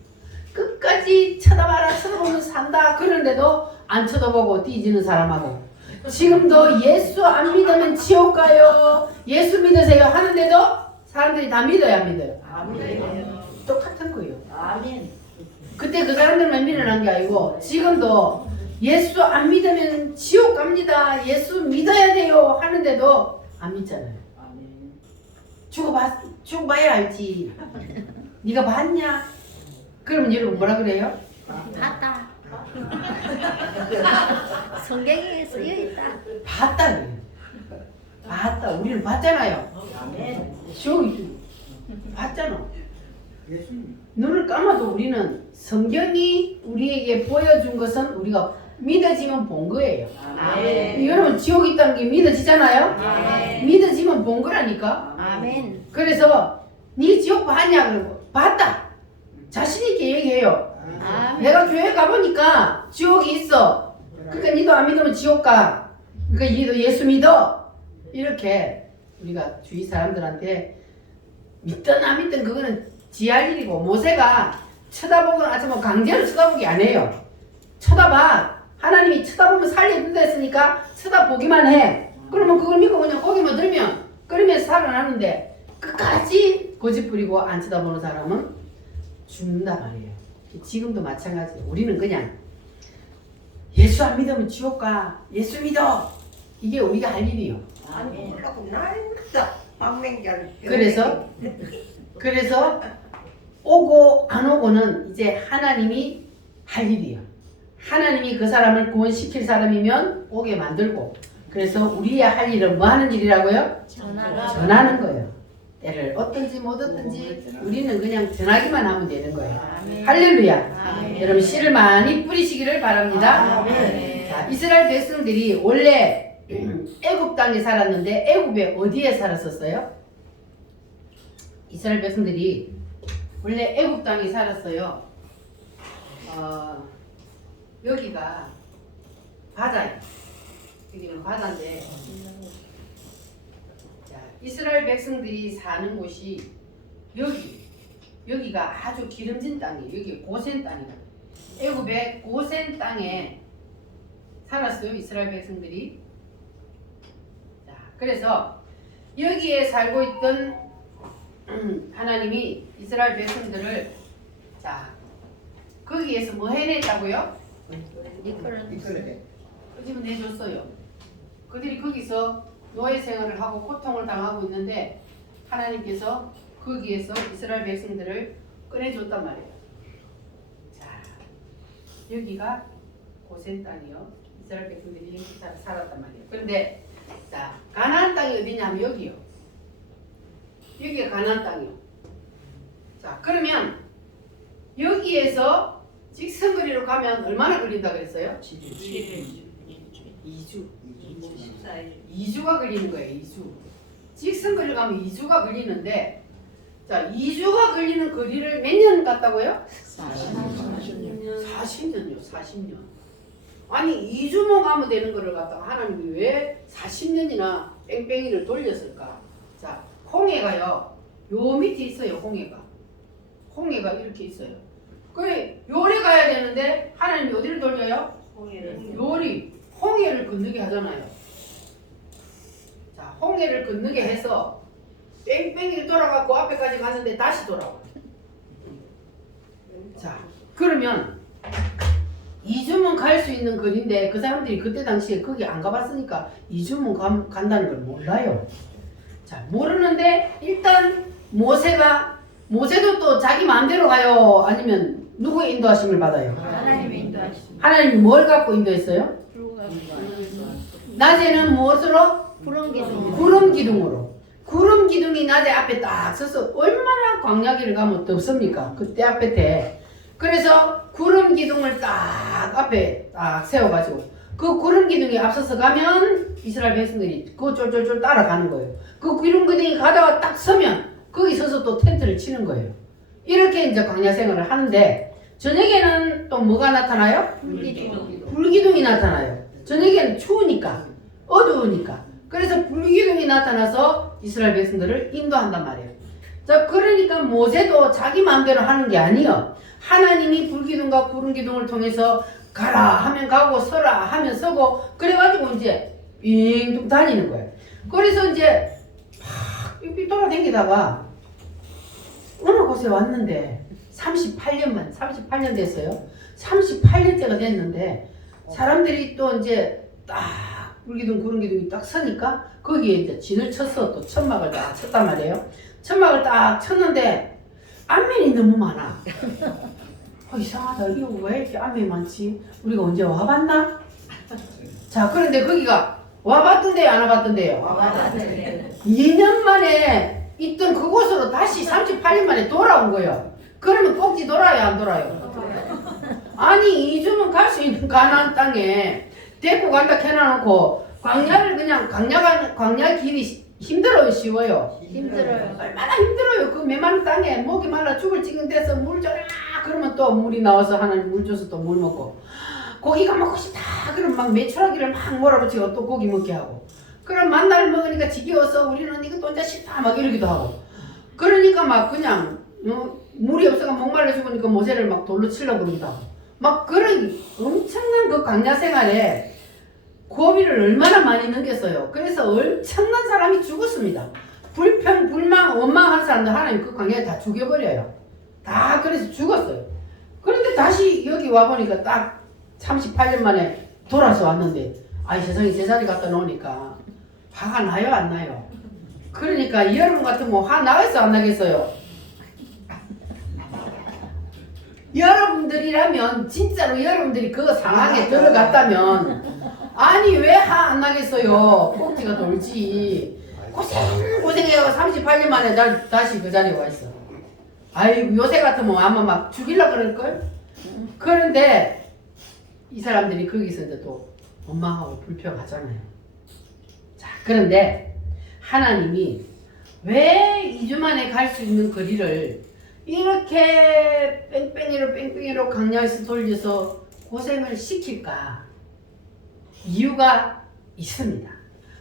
끝까지 쳐다봐라 쳐다보면서 산다. 그런데도 안 쳐다보고 뒤지는 사람하고, 지금도 예수 안 믿으면 지옥 가요, 예수 믿으세요 하는데도 사람들이 다 믿어요 안 믿어요? 아멘. 똑같은 거예요. 아멘. 그때 그 사람들만 밀어난 게 아니고 지금도 예수 안 믿으면 지옥 갑니다, 예수 믿어야 돼요 하는데도 안 믿잖아요. 죽어봐야 알지. 네가 봤냐? 그러면 여러분 뭐라 그래요? 봤다. 성경에 쓰여 있다. 봤다 그래요. 봤다. 우리는 봤잖아요. 아멘. 지옥이 봤잖아. 눈을 감아도 우리는 성경이 우리에게 보여준 것은 우리가 믿어지면 본 거예요. 아멘. 여러분 지옥 있다는 게 믿어지잖아요. 아멘. 믿어지면 본 거라니까. 아멘. 그래서 네 지옥 봤냐? 그러고 봤다. 자신 있게 얘기해요. 아멘. 내가 교회 가보니까 지옥이 있어. 그러니까 니도 안 믿으면 지옥 가. 그러니까 니도 예수 믿어. 이렇게 우리가 주위 사람들한테 믿든 안 믿든 그거는 지할 일이고, 모세가 쳐다보거나 뭐 강제로 쳐다보기 안 해요. 쳐다봐. 하나님이 쳐다보면 살려준다 했으니까 쳐다보기만 해. 그러면 그걸 믿고 그냥 고기만 들면 끓이면서 살아나는데, 끝까지 고집 부리고 안 쳐다보는 사람은 죽는다 말이에요. 지금도 마찬가지예요. 우리는 그냥 예수 안 믿으면 지옥 가, 예수 믿어, 이게 우리가 할 일이요. 아멘. 날마다 망명절. 그래서 오고 안 오고는 이제 하나님이 할 일이에요. 하나님이 그 사람을 구원시킬 사람이면 오게 만들고, 그래서 우리의 할 일은 뭐 하는 일이라고요? 전하는 거예요. 때를 얻든지 못 얻든지 우리는 그냥 전하기만 하면 되는 거예요. 아멘. 할렐루야. 아멘. 여러분 씨를 많이 뿌리시기를 바랍니다. 아멘. 자, 이스라엘 백성들이 원래 애굽 땅에 살았는데 애굽에 어디에 살았었어요? 이스라엘 백성들이 원래 애굽 땅에 살았어요. 여기가 바다예요. 여기는 바다인데, 자, 이스라엘 백성들이 사는 곳이 여기가 아주 기름진 땅이에요. 여기 고센 땅이에요. 애굽의 고센 땅에 살았어요, 이스라엘 백성들이. 자, 그래서 여기에 살고 있던 하나님이 이스라엘 백성들을, 자, 거기에서 뭐 해냈다고요? 그 집은 내줬어요. 그들이 거기서 노예 생활을 하고 고통을 당하고 있는데 하나님께서 거기에서 이스라엘 백성들을 꺼내줬단 말이에요. 자, 여기가 고센 땅이요. 이스라엘 백성들이 여기 살았단 말이에요. 그런데 자, 가나안 땅이 어디냐면 여기요. 여기가 가나안 땅이요. 자, 그러면 여기에서 직선거리로 가면 얼마나 걸린다 그랬어요? 2주. 2주가 걸리는 거예요. 2주. 직선거리로 가면 2주가 걸리는데, 자, 2주가 걸리는 거리를 몇 년 갔다고요? 40년이요. 40년. 아니 2주만 가면 되는 거를 갖다가 하나님이 왜 40년이나 뺑뺑이를 돌렸을까? 자, 홍해가요. 요 밑에 있어요. 홍해가 이렇게 있어요. 그래, 요리 가야 되는데 하나님이 어디를 돌려요? 홍해를 건너게 하잖아요. 자, 홍해를 건너게 해서 뺑뺑이 돌아가고 앞에까지 갔는데 다시 돌아와요. 자, 그러면 2주면 갈 수 있는 거리인데 그 사람들이 그때 당시에 거기 안 가봤으니까 2주면 간다는 걸 몰라요. 자, 모르는데 일단 모세도 또 자기 마음대로 가요? 아니면 누구의 인도하심을 받아요? 하나님의 인도하심. 하나님이 뭘 갖고 인도했어요? 낮에는 무엇으로? 구름 기둥. 구름 기둥으로. 구름 기둥이 낮에 앞에 딱 서서 얼마나 광야길을 가면 덥습니까? 그때 앞에 때. 그래서 구름 기둥을 딱 앞에 딱 세워가지고 그 구름 기둥이 앞서서 가면 이스라엘 백성들이 그 쫄쫄쫄 따라가는 거예요. 그 구름 기둥이 가다가 딱 서면 거기 서서 또 텐트를 치는 거예요. 이렇게 이제 광야 생활을 하는데 저녁에는 또 뭐가 나타나요? 불기둥이 나타나요. 저녁에는 추우니까 어두우니까. 그래서 불기둥이 나타나서 이스라엘 백성들을 인도한단 말이에요. 자, 그러니까 모세도 자기 마음대로 하는 게 아니에요. 하나님이 불기둥과 구름기둥을 통해서 가라 하면 가고 서라 하면 서고 그래가지고 이제 빙 다니는 거예요. 그래서 이제 막 빙빙 돌아다니다가 어느 곳에 왔는데 38년 됐어요. 38년째가 됐는데 사람들이 또 이제 딱 불기둥 구름기둥이 딱 서니까 거기에 이제 진을 쳤어. 또 천막을 딱 쳤단 말이에요. 천막을 딱 쳤는데 안면이 너무 많아. 이상하다. 이거 왜 이렇게 안면이 많지? 우리가 언제 와봤나? 자, 그런데 거기가 와봤던데요, 안 와봤던데요? 2년 만에 있던 그곳으로 다시 38년 만에 돌아온 거예요. 그러면 꼭지 돌아요, 안 돌아요? 아니 2주면 갈 수 있는 가나안 땅에 데리고 간다 해놔놓고 광야를 그냥 광야 길이 힘들어요, 쉬워요? 힘들어요. 얼마나 힘들어요. 그 메마른 땅에 목이 말라 죽을 지경 돼서 물 줘라 그러면 또 물이 나와서 하나님 물 줘서 또 물 먹고 고기가 먹고 싶다 그러면 막 메추라기를 막 몰아붙이고 또 고기 먹게 하고 그럼 만나를 먹으니까 지겨워서 우리는 이거 또 혼자 싫다 막 이러기도 하고 그러니까 막 그냥 물이 없어가 목말라 죽으니까 모세를 막 돌로 치려고 그러기도 하고 막 그런 엄청난 그 광야 생활에 고비를 얼마나 많이 넘겼어요. 그래서 엄청난 사람이 죽었습니다. 불평, 불만, 원망하는 사람들 하나님 그 광야에 다 죽여버려요. 다 그래서 죽었어요. 그런데 다시 여기 와보니까 딱 38년 만에 돌아서 왔는데 아이 세상에 제자리 갖다 놓으니까 화가 나요 안 나요? 그러니까 여러분 같으면 화 나겠어 안 나겠어요? 여러분들이라면 진짜로 여러분들이 그 상황에 들어갔다면 아니 왜 화 안 나겠어요? 꼭지가 돌지. 고생해서 38년 만에 다시 그 자리에 와 있어. 아이고 요새 같으면 아마 막 죽이려고 그럴걸? 그런데 이 사람들이 거기서 이제 또 원망하고 불평하잖아요. 자, 그런데 하나님이 왜 2주 만에 갈 수 있는 거리를 이렇게 뺑뺑이로 강야에서 돌려서 고생을 시킬까? 이유가 있습니다.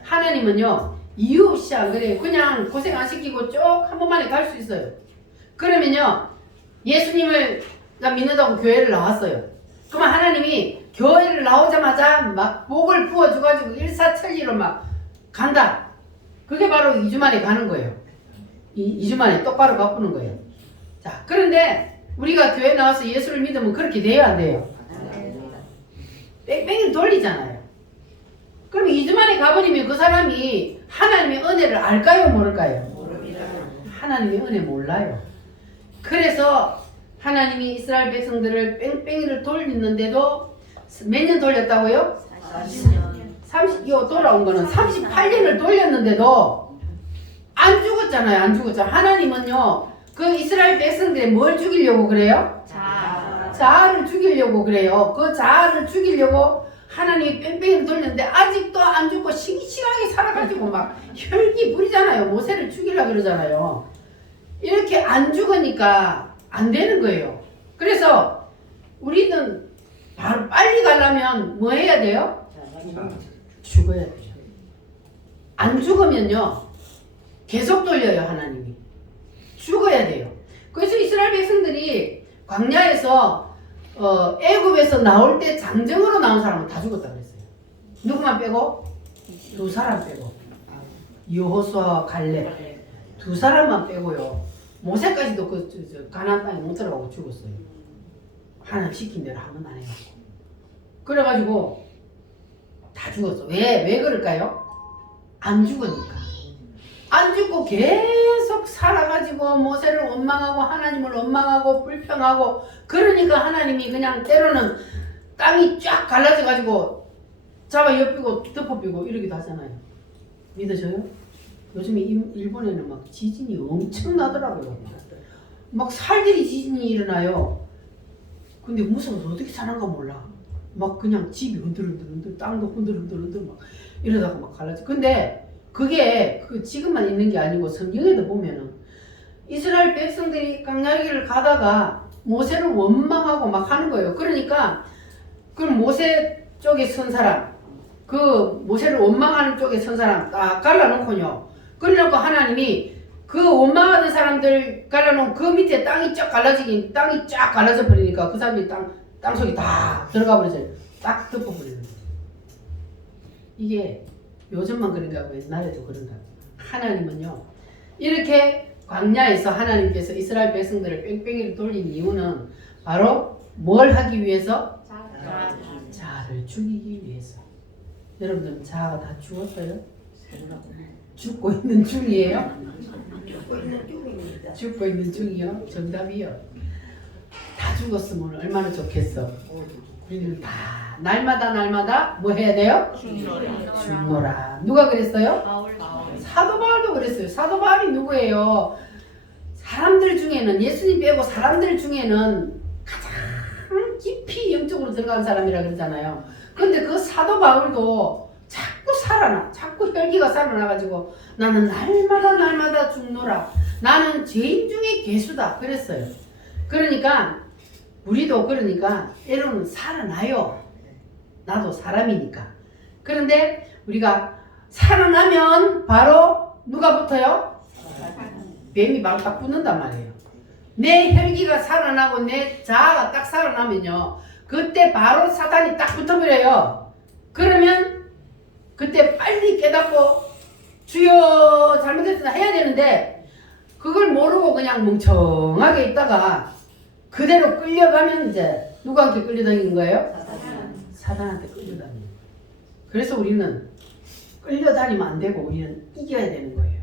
하나님은요 이유 없이 안 그래요. 그냥 고생 안 시키고 쭉 한 번만에 갈 수 있어요. 그러면요 예수님을 믿는다고 교회를 나왔어요. 그러면 하나님이 교회를 나오자마자 막 복을 부어줘가지고 일사천리로 막 간다. 그게 바로 2주 만에 가는 거예요. 2주 만에 똑바로 바꾸는 거예요. 자, 그런데 우리가 교회 나와서 예수를 믿으면 그렇게 돼요, 안 돼요? 뺑뺑이 돌리잖아요. 그럼 2주 만에 가버리면 그 사람이 하나님의 은혜를 알까요, 모를까요? 하나님의 은혜 몰라요. 그래서 하나님이 이스라엘 백성들을 뺑뺑이를 돌리는데도 몇 년 돌렸다고요? 30년. 돌아온 거는 38년을 돌렸는데도 안 죽었잖아요. 안 죽었잖아요. 하나님은요 그 이스라엘 백성들이 뭘 죽이려고 그래요? 자아를 죽이려고 그래요. 그 자아를 죽이려고 하나님이 뺑뺑이를 돌렸는데 아직도 안 죽고 싱싱하게 살아가지고 막 혈기 부리잖아요. 모세를 죽이려고 그러잖아요. 이렇게 안 죽으니까 안 되는 거예요. 그래서 우리는 바로 빨리 가려면 뭐 해야 돼요? 죽어야 돼요. 안 죽으면요 계속 돌려요. 하나님이 죽어야 돼요. 그래서 이스라엘 백성들이 광야에서 애굽에서 나올 때 장정으로 나온 사람은 다 죽었다 그랬어요. 누구만 빼고? 2사람 빼고 여호수아와 갈렙 2사람만 빼고요. 모세까지도 그 가나안 땅에 못 들어가고 죽었어요. 하나님 시킨 대로 한 번 안 해가지고. 그래가지고 다 죽었어. 왜 그럴까요? 안 죽으니까. 안 죽고 계속 살아가지고 모세를 원망하고 하나님을 원망하고 불평하고 그러니까 하나님이 그냥 때로는 땅이 쫙 갈라져가지고 잡아 엿비고 덮어비고 이러기도 하잖아요. 믿으셔요? 요즘에 일본에는 막 지진이 엄청 나더라고요. 막 살들이 지진이 일어나요. 근데 무서워서 어떻게 사는가 몰라. 막 그냥 집이 흔들흔들 땅도 흔들흔들 막 이러다가 막 갈라져. 근데 그게 지금만 있는 게 아니고 성경에도 보면은 이스라엘 백성들이 광야길을 가다가 모세를 원망하고 막 하는 거예요. 그러니까 그 모세 쪽에 선 사람, 그 모세를 원망하는 쪽에 선 사람 딱 갈라놓고요. 그래놓고 하나님이 그 원망하는 사람들 갈라놓은 그 밑에 땅이 쫙 갈라져 버리니까 그 사람들이 땅속에 다 들어가 버려서 딱 덮어버리는 거예요. 이게 요즘만 그런가 하고 옛날에도 그런가. 하나님은요 이렇게 광야에서 하나님께서 이스라엘 백성들을 뺑뺑이를 돌린 이유는 바로 뭘 하기 위해서? 자아를 죽이기 위해서. 여러분들 자아가 다 죽었어요? 죽고 있는 중이에요? 죽고 있는 중입니다. 죽고 있는 중이요? 정답이요. 다 죽었으면 얼마나 좋겠어. 우리는 다 날마다 뭐 해야 돼요? 죽노라. 누가 그랬어요? 사도 바울도 그랬어요. 사도 바울이 누구예요? 사람들 중에는 예수님 빼고 사람들 중에는 가장 깊이 영적으로 들어간 사람이라 그러잖아요. 근데 그 사도 바울도 자꾸 살아나. 자꾸 혈기가 살아나가지고 나는 날마다 죽노라. 나는 죄인 중에 괴수다. 그랬어요. 그러니까 우리도 때로는 살아나요. 나도 사람이니까. 그런데 우리가 살아나면 바로 누가 붙어요? 뱀이 바로 딱 붙는단 말이에요. 내 혈기가 살아나고 내 자아가 딱 살아나면요. 그때 바로 사단이 딱 붙어버려요. 그러면 그때 빨리 깨닫고 주여 잘못했다 해야 되는데 그걸 모르고 그냥 멍청하게 있다가 그대로 끌려가면 이제 누구한테 끌려다니는 거예요? 사단한테 끌려다니는 거예요. 그래서 우리는 끌려다니면 안 되고 우리는 이겨야 되는 거예요.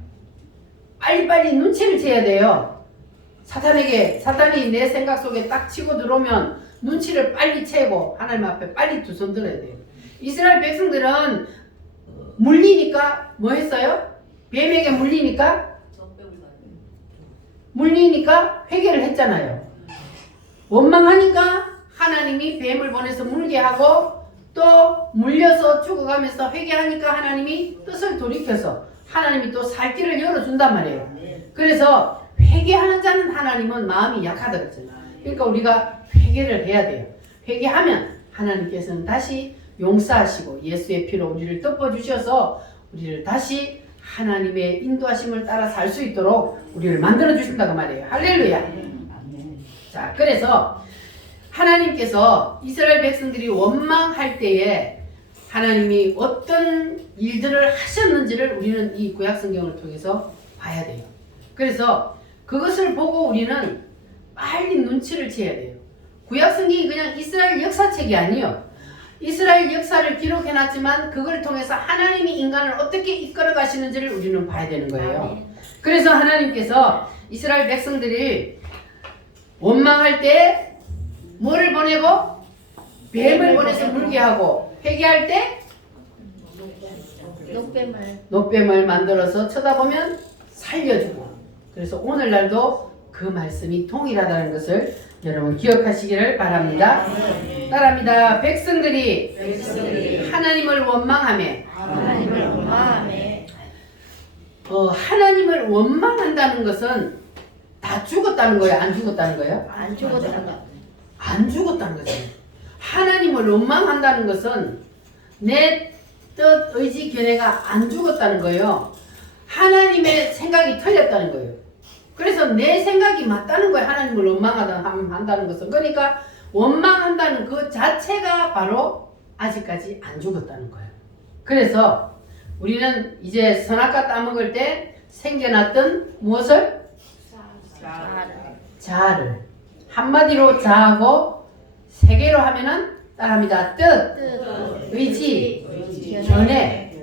빨리빨리 눈치를 채야 돼요. 사탄이 내 생각 속에 딱 치고 들어오면 눈치를 빨리 채고 하나님 앞에 빨리 두 손 들어야 돼요. 이스라엘 백성들은 물리니까 뭐 했어요? 뱀에게 물리니까 회개를 했잖아요. 원망하니까 하나님이 뱀을 보내서 물게 하고 또 물려서 죽어가면서 회개하니까 하나님이 뜻을 돌이켜서 하나님이 또 살 길을 열어준단 말이에요. 그래서 회개하는 자는 하나님은 마음이 약하다 그랬잖아요. 그러니까 우리가 회개를 해야 돼요. 회개하면 하나님께서는 다시 용서하시고 예수의 피로 우리를 덮어주셔서 우리를 다시 하나님의 인도하심을 따라 살 수 있도록 우리를 만들어 주신다고 말이에요. 할렐루야. 자, 그래서 하나님께서 이스라엘 백성들이 원망할 때에 하나님이 어떤 일들을 하셨는지를 우리는 이 구약 성경을 통해서 봐야 돼요. 그래서 그것을 보고 우리는 빨리 눈치를 채야 돼요. 구약 성경이 그냥 이스라엘 역사책이 아니에요. 이스라엘 역사를 기록해놨지만 그걸 통해서 하나님이 인간을 어떻게 이끌어 가시는지를 우리는 봐야 되는 거예요. 그래서 하나님께서 이스라엘 백성들이 원망할 때 뭐를 보내고? 뱀을 보내서 물게 하고, 회개할 때 노뱀을 만들어서 쳐다보면 살려주고. 그래서 오늘날도 그 말씀이 동일하다는 것을 여러분 기억하시기를 바랍니다. 따라합니다. 백성들이 하나님을 원망하며 하나님을 원망한다는 것은 다 죽었다는 거예요? 안 죽었다는 거예요? 안 죽었다는 거. 안 죽었다는 거죠. 하나님을 원망한다는 것은 내 뜻, 의지, 견해가 안 죽었다는 거예요. 하나님의 생각이 틀렸다는 거예요. 그래서 내 생각이 맞다는 거예요. 하나님을 원망한다는 것은. 그러니까 원망한다는 그 자체가 바로 아직까지 안 죽었다는 거예요. 그래서 우리는 이제 선악과 따먹을 때 생겨났던 무엇을? 자아를. 한마디로 자하고 세 개로 하면은 따라합니다. 뜻, 의지, 견해.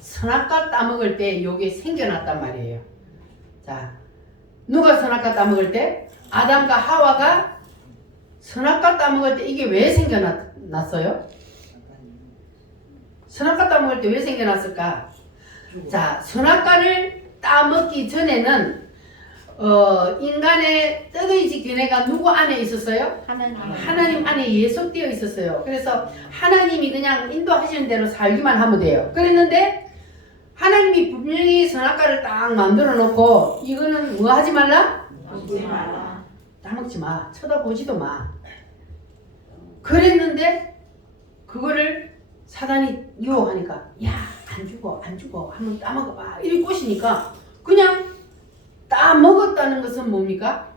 선악과 따먹을 때 요게 생겨났단 말이에요. 자, 누가 선악과 따먹을 때? 아담과 하와가 선악과 따먹을 때 이게 왜 생겨났어요? 선악과 따먹을 때 왜 생겨났을까? 자, 선악과를 따먹기 전에는 인간의 뜻의지 견해가 누구 안에 있었어요? 하나님 안에 예속되어 있었어요. 그래서 하나님이 그냥 인도하시는 대로 살기만 하면 돼요. 그랬는데 하나님이 분명히 선악과를 딱 만들어 놓고 이거는 뭐 하지 말라? 먹지 마라. 따먹지 마. 쳐다보지도 마. 그랬는데 그거를 사단이 유혹하니까 야 안 죽어 한번 따먹어봐 이렇게 꼬시니까 그냥 따먹었다는 것은 뭡니까?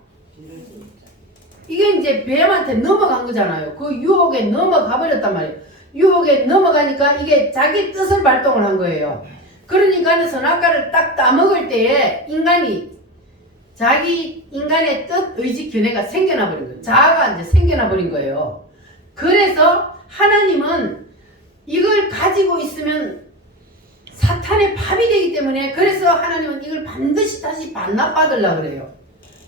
이게 이제 뱀한테 넘어간 거잖아요. 그 유혹에 넘어가 버렸단 말이에요. 유혹에 넘어가니까 이게 자기 뜻을 발동을 한 거예요. 그러니까 선악과를 딱 따먹을 때에 인간이 자기 인간의 뜻, 의지, 견해가 생겨나 버린 거예요. 자아가 이제 생겨나 버린 거예요. 그래서 하나님은 이걸 가지고 있으면 사탄의 밥이 되기 때문에 그래서 하나님은 이걸 반드시 다시 반납받으려고 그래요.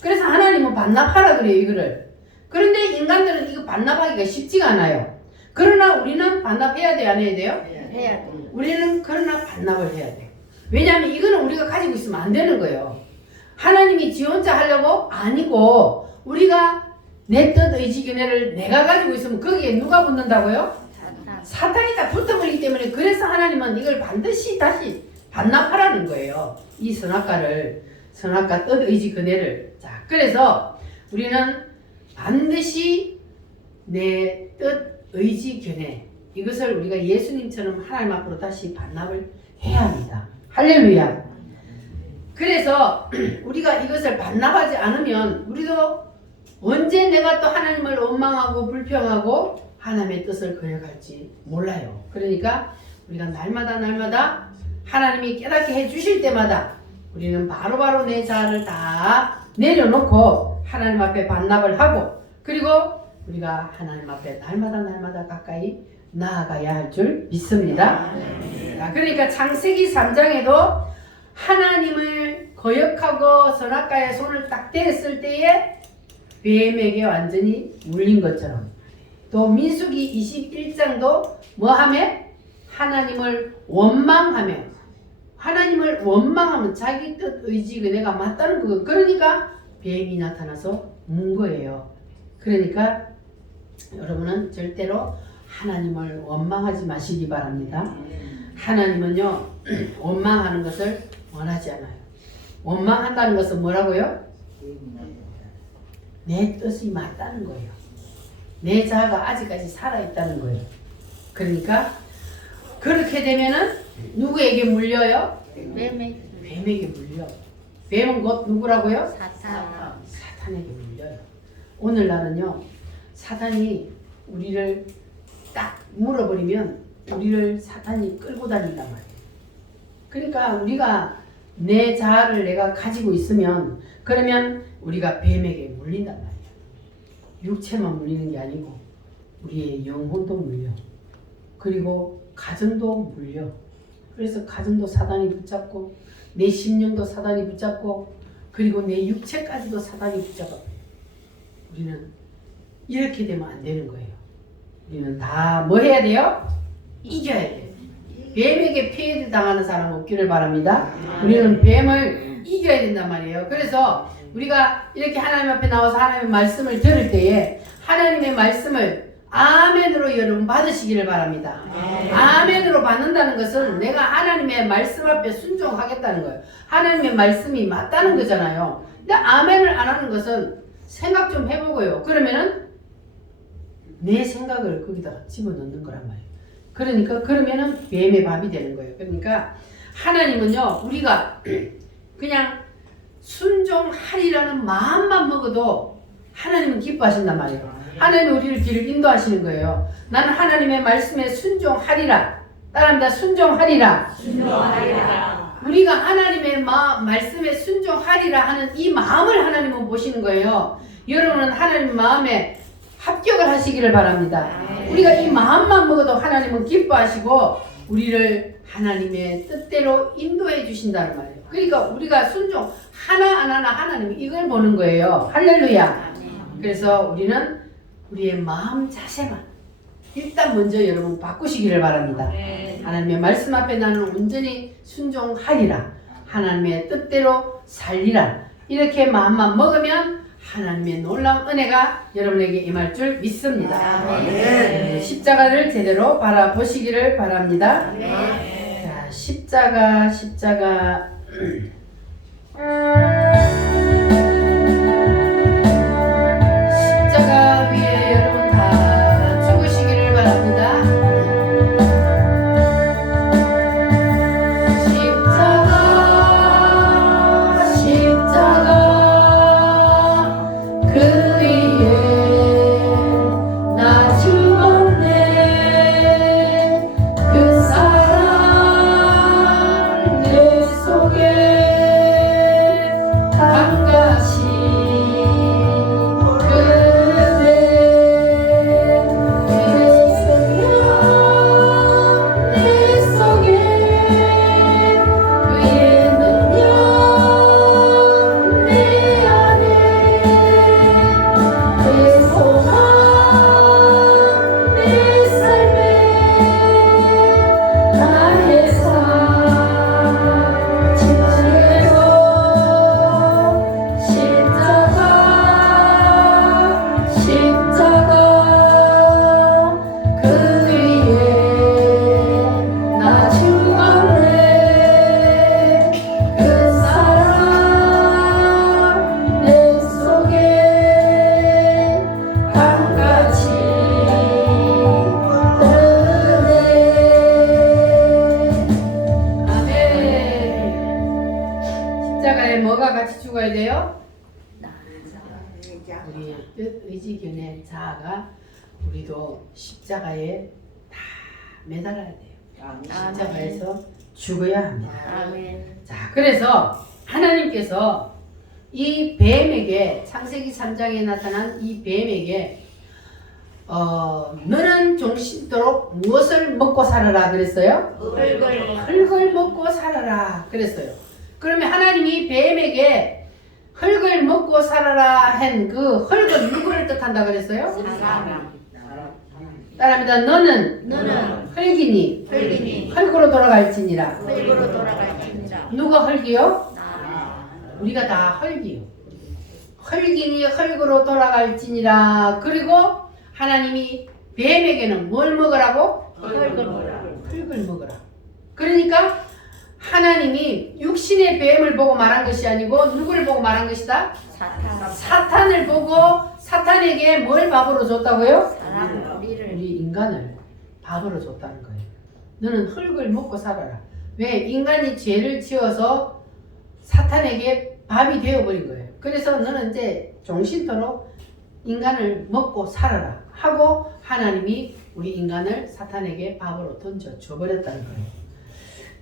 그래서 하나님은 반납하라 그래요, 이거를. 그런데 인간들은 이거 반납하기가 쉽지가 않아요. 그러나 우리는 반납해야 돼요, 안 해야 돼요? 해야 돼. 우리는 그러나 반납을 해야 돼요. 왜냐하면 이거는 우리가 가지고 있으면 안 되는 거예요. 하나님이 지 혼자 하려고? 아니고 우리가 내 뜻, 의지, 견해를 내가 가지고 있으면 거기에 누가 붙는다고요? 사탄. 사탄이 다 붙어버리기 때문에 그래서 하나님은 이걸 반드시 다시 반납하라는 거예요. 이 선악과를, 선악과 뜻, 의지, 견해를. 자, 그래서 우리는 반드시 내 뜻, 의지, 견해 이것을 우리가 예수님처럼 하나님 앞으로 다시 반납을 해야 합니다. 할렐루야. 그래서 우리가 이것을 반납하지 않으면 우리도 언제 내가 또 하나님을 원망하고 불평하고 하나님의 뜻을 거역할지 몰라요. 그러니까 우리가 날마다 하나님이 깨닫게 해주실 때마다 우리는 바로바로 내 자아를 다 내려놓고 하나님 앞에 반납을 하고 그리고 우리가 하나님 앞에 날마다 가까이 나아가야 할 줄 믿습니다. 자, 그러니까 창세기 3장에도 하나님을 거역하고 선악과에 손을 딱 대었을 때에 뱀에게 완전히 물린 것처럼 또 민수기 21장도 뭐하며? 하나님을 원망하며 하나님을 원망하면 자기 뜻 의지 은혜가 맞다는 거고 그러니까 뱀이 나타나서 문 거예요. 그러니까 여러분은 절대로 하나님을 원망하지 마시기 바랍니다. 하나님은요 원망하는 것을 원하지 않아요. 원망한다는 것은 뭐라고요? 내 뜻이 맞다는 거예요. 내 자아가 아직까지 살아있다는 거예요. 그러니까 그렇게 되면은 누구에게 물려요? 뱀에게 물려. 뱀은 곧 누구라고요? 사탄. 사탄에게 물려요. 오늘날은요 사탄이 우리를 딱 물어버리면 우리를 사탄이 끌고 다닌단 말이에요. 그러니까 우리가 내 자아를 내가 가지고 있으면 그러면 우리가 뱀에게 물린단 말이에요. 육체만 물리는 게 아니고 우리의 영혼도 물려. 그리고 가정도 물려. 그래서 가정도 사단이 붙잡고 내 심령도 사단이 붙잡고 그리고 내 육체까지도 사단이 붙잡아. 우리는 이렇게 되면 안 되는 거예요. 우리는 다 뭐 해야 돼요? 이겨야 돼요. 뱀에게 피해를 당하는 사람 없기를 바랍니다. 우리는 뱀을 이겨야 된단 말이에요. 그래서 우리가 이렇게 하나님 앞에 나와서 하나님의 말씀을 들을 때에 하나님의 말씀을 아멘으로 여러분 받으시기를 바랍니다. 아멘으로 받는다는 것은 내가 하나님의 말씀 앞에 순종하겠다는 거예요. 하나님의 말씀이 맞다는 거잖아요. 근데 아멘을 안 하는 것은 생각 좀 해보고요. 그러면은 내 생각을 거기다 집어넣는 거란 말이에요. 그러니까 그러면은 뱀의 밥이 되는 거예요. 그러니까 하나님은요 우리가 그냥 순종하리라는 마음만 먹어도 하나님은 기뻐하신단 말이에요. 하나님이 우리를 길을 인도하시는 거예요. 나는 하나님의 말씀에 순종하리라. 따라합니다. 순종하리라. 순종하리라. 우리가 하나님의 말씀에 순종하리라 하는 이 마음을 하나님은 보시는 거예요. 여러분은 하나님 마음에 합격을 하시기를 바랍니다. 우리가 이 마음만 먹어도 하나님은 기뻐하시고 우리를 하나님의 뜻대로 인도해 주신다는 말이에요. 그러니까 우리가 순종 하나 안 하나 하나님 이걸 보는 거예요. 할렐루야. 그래서 우리는 우리의 마음 자세만 일단 먼저 여러분 바꾸시기를 바랍니다. 하나님의 말씀 앞에 나는 온전히 순종하리라. 하나님의 뜻대로 살리라. 이렇게 마음만 먹으면 하나님의 놀라운 은혜가 여러분에게 임할 줄 믿습니다. 십자가를 제대로 바라보시기를 바랍니다. 자, 십자가 같이 죽어야 돼요? 나. 우리 뜻, 의지, 견해, 자아가 우리도 십자가에 다 매달아야 돼요. 십자가에서 죽어야 합니다. 아멘. 자, 그래서 하나님께서 이 뱀에게 창세기 3장에 나타난 이 뱀에게 너는 종신토록 무엇을 먹고 살아라 그랬어요? 흙을 먹고 살아라 그랬어요. 그러면 하나님이 뱀에게 흙을 먹고 살아라 한 그 흙은 누구를 뜻한다 그랬어요? 사람. 따라합니다. 너는 너는 흙이니 흙이니 흙으로 돌아갈지니라. 흙으로 돌아갈지니라. 누가 흙이요? 나. 우리가 다 흙이요. 흙이니 흙으로 돌아갈지니라. 그리고 하나님이 뱀에게는 뭘 먹으라고? 흙을 먹으라. 흙을 먹으라. 그러니까 하나님이 육신의 뱀을 보고 말한 것이 아니고 누구를 보고 말한 것이다? 사탄. 사탄을 보고 사탄에게 뭘 밥으로 줬다고요? 사람 우리를 우리 인간을 밥으로 줬다는 거예요. 너는 흙을 먹고 살아라. 왜? 인간이 죄를 지어서 사탄에게 밥이 되어버린 거예요. 그래서 너는 이제 종신토록 인간을 먹고 살아라 하고 하나님이 우리 인간을 사탄에게 밥으로 던져 줘버렸다는 거예요.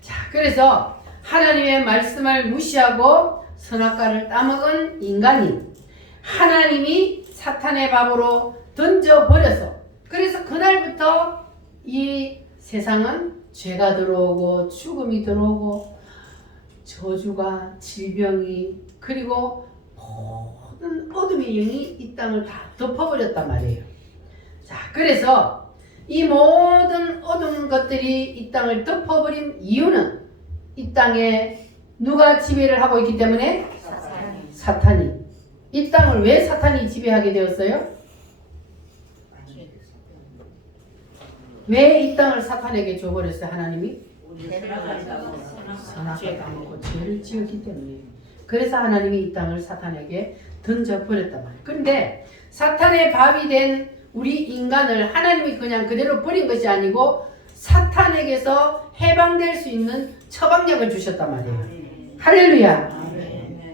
자, 그래서 하나님의 말씀을 무시하고 선악과를 따먹은 인간이 하나님이 사탄의 밥으로 던져버려서 그래서 그날부터 이 세상은 죄가 들어오고 죽음이 들어오고 저주가 질병이 그리고 모든 어둠의 영이 이 땅을 다 덮어버렸단 말이에요. 자, 그래서 이 모든 어두운 것들이 이 땅을 덮어버린 이유는 이 땅에 누가 지배를 하고 있기 때문에 사탄. 사탄이 이 땅을 왜 사탄이 지배하게 되었어요? 왜 이 땅을 사탄에게 줘버렸어요? 하나님이 선악과 까먹고 죄를 지었기 때문에 그래서 하나님이 이 땅을 사탄에게 던져버렸단 말이에요. 그런데 사탄의 밥이 된 우리 인간을 하나님이 그냥 그대로 버린 것이 아니고 사탄에게서 해방될 수 있는 처방약을 주셨단 말이에요. 할렐루야.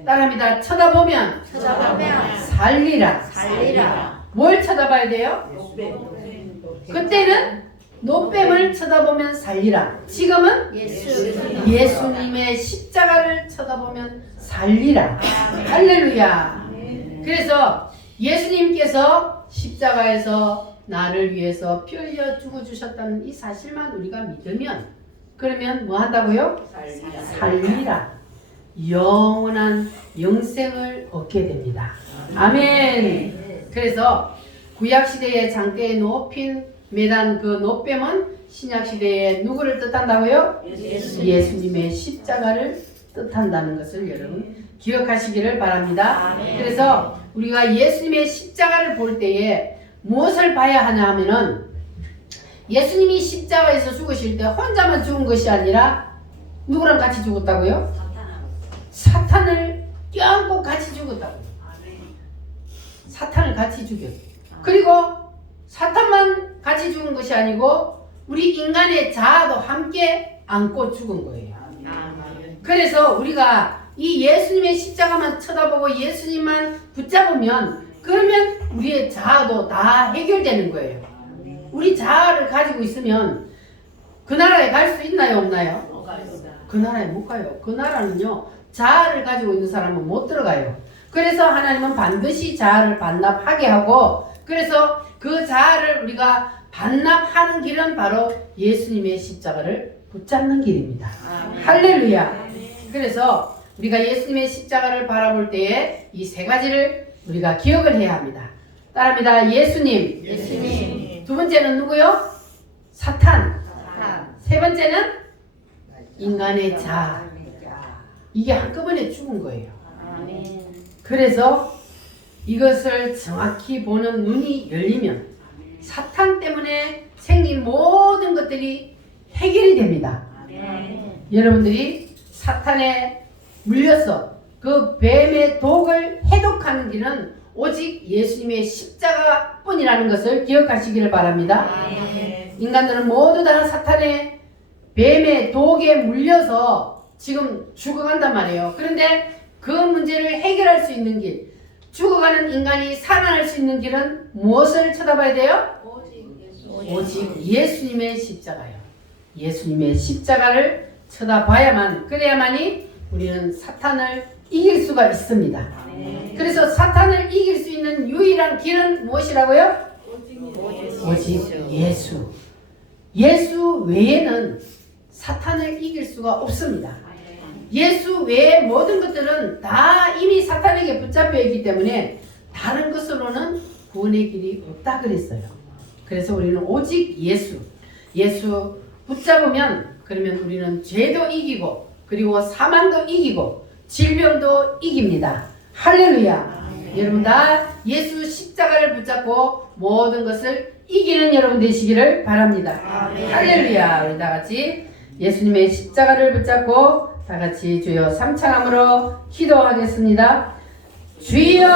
따라합니다. 쳐다보면 살리라. 살리라. 뭘 쳐다봐야 돼요? 그때는 노뱀을 쳐다보면 살리라. 지금은 예수님의 십자가를 쳐다보면 살리라. 할렐루야. 그래서 예수님께서 십자가에서 나를 위해서 피 흘려 죽어주셨다는 이 사실만 우리가 믿으면 그러면 뭐 한다고요? 살리라. 영원한 영생을 얻게 됩니다. 아멘. 그래서 구약시대의 장대에 높인 매단 그 노뱀은 신약시대에 누구를 뜻한다고요? 예수님의 십자가를 뜻한다는 것을 여러분 기억하시기를 바랍니다. 그래서 우리가 예수님의 십자가를 볼 때에 무엇을 봐야 하냐 하면은 예수님이 십자가에서 죽으실 때 혼자만 죽은 것이 아니라 누구랑 같이 죽었다고요? 사탄을 껴안고 같이 죽었다고요. 사탄을 같이 죽였어요. 그리고 사탄만 같이 죽은 것이 아니고 우리 인간의 자아도 함께 안고 죽은 거예요. 그래서 우리가 이 예수님의 십자가만 쳐다보고 예수님만 붙잡으면 그러면 우리의 자아도 다 해결되는 거예요. 우리 자아를 가지고 있으면 그 나라에 갈 수 있나요? 없나요? 그 나라에 못 가요. 그 나라는요 자아를 가지고 있는 사람은 못 들어가요. 그래서 하나님은 반드시 자아를 반납하게 하고 그래서 그 자아를 우리가 반납하는 길은 바로 예수님의 십자가를 붙잡는 길입니다. 할렐루야. 그래서 우리가 예수님의 십자가를 바라볼 때에 이 세 가지를 우리가 기억을 해야 합니다. 따라합니다. 예수님. 두 번째는 누구요? 사탄. 세 번째는 인간의 자아. 이게 한꺼번에 죽은 거예요. 그래서 이것을 정확히 보는 눈이 열리면 사탄 때문에 생긴 모든 것들이 해결이 됩니다. 여러분들이 사탄에 물려서 그 뱀의 독을 해독하는 길은 오직 예수님의 십자가뿐이라는 것을 기억하시기를 바랍니다. 인간들은 모두 다 사탄의 뱀의 독에 물려서 지금 죽어간단 말이에요. 그런데 그 문제를 해결할 수 있는 길, 죽어가는 인간이 살아날 수 있는 길은 무엇을 쳐다봐야 돼요? 오직 예수님의 십자가요. 예수님의 십자가를 쳐다봐야만, 그래야만이 우리는 사탄을 이길 수가 있습니다. 그래서 사탄을 이길 수 있는 유일한 길은 무엇이라고요? 오직 예수. 예수 외에는 사탄을 이길 수가 없습니다. 예수 외의 모든 것들은 다 이미 사탄에게 붙잡혀 있기 때문에 다른 것으로는 구원의 길이 없다 그랬어요. 그래서 우리는 오직 예수 붙잡으면, 그러면 우리는 죄도 이기고, 그리고 사망도 이기고, 질병도 이깁니다. 할렐루야. 여러분 다 예수 십자가를 붙잡고 모든 것을 이기는 여러분 되시기를 바랍니다. 할렐루야. 우리 다 같이 예수님의 십자가를 붙잡고 다 같이 주여 삼창함으로 기도하겠습니다. 주여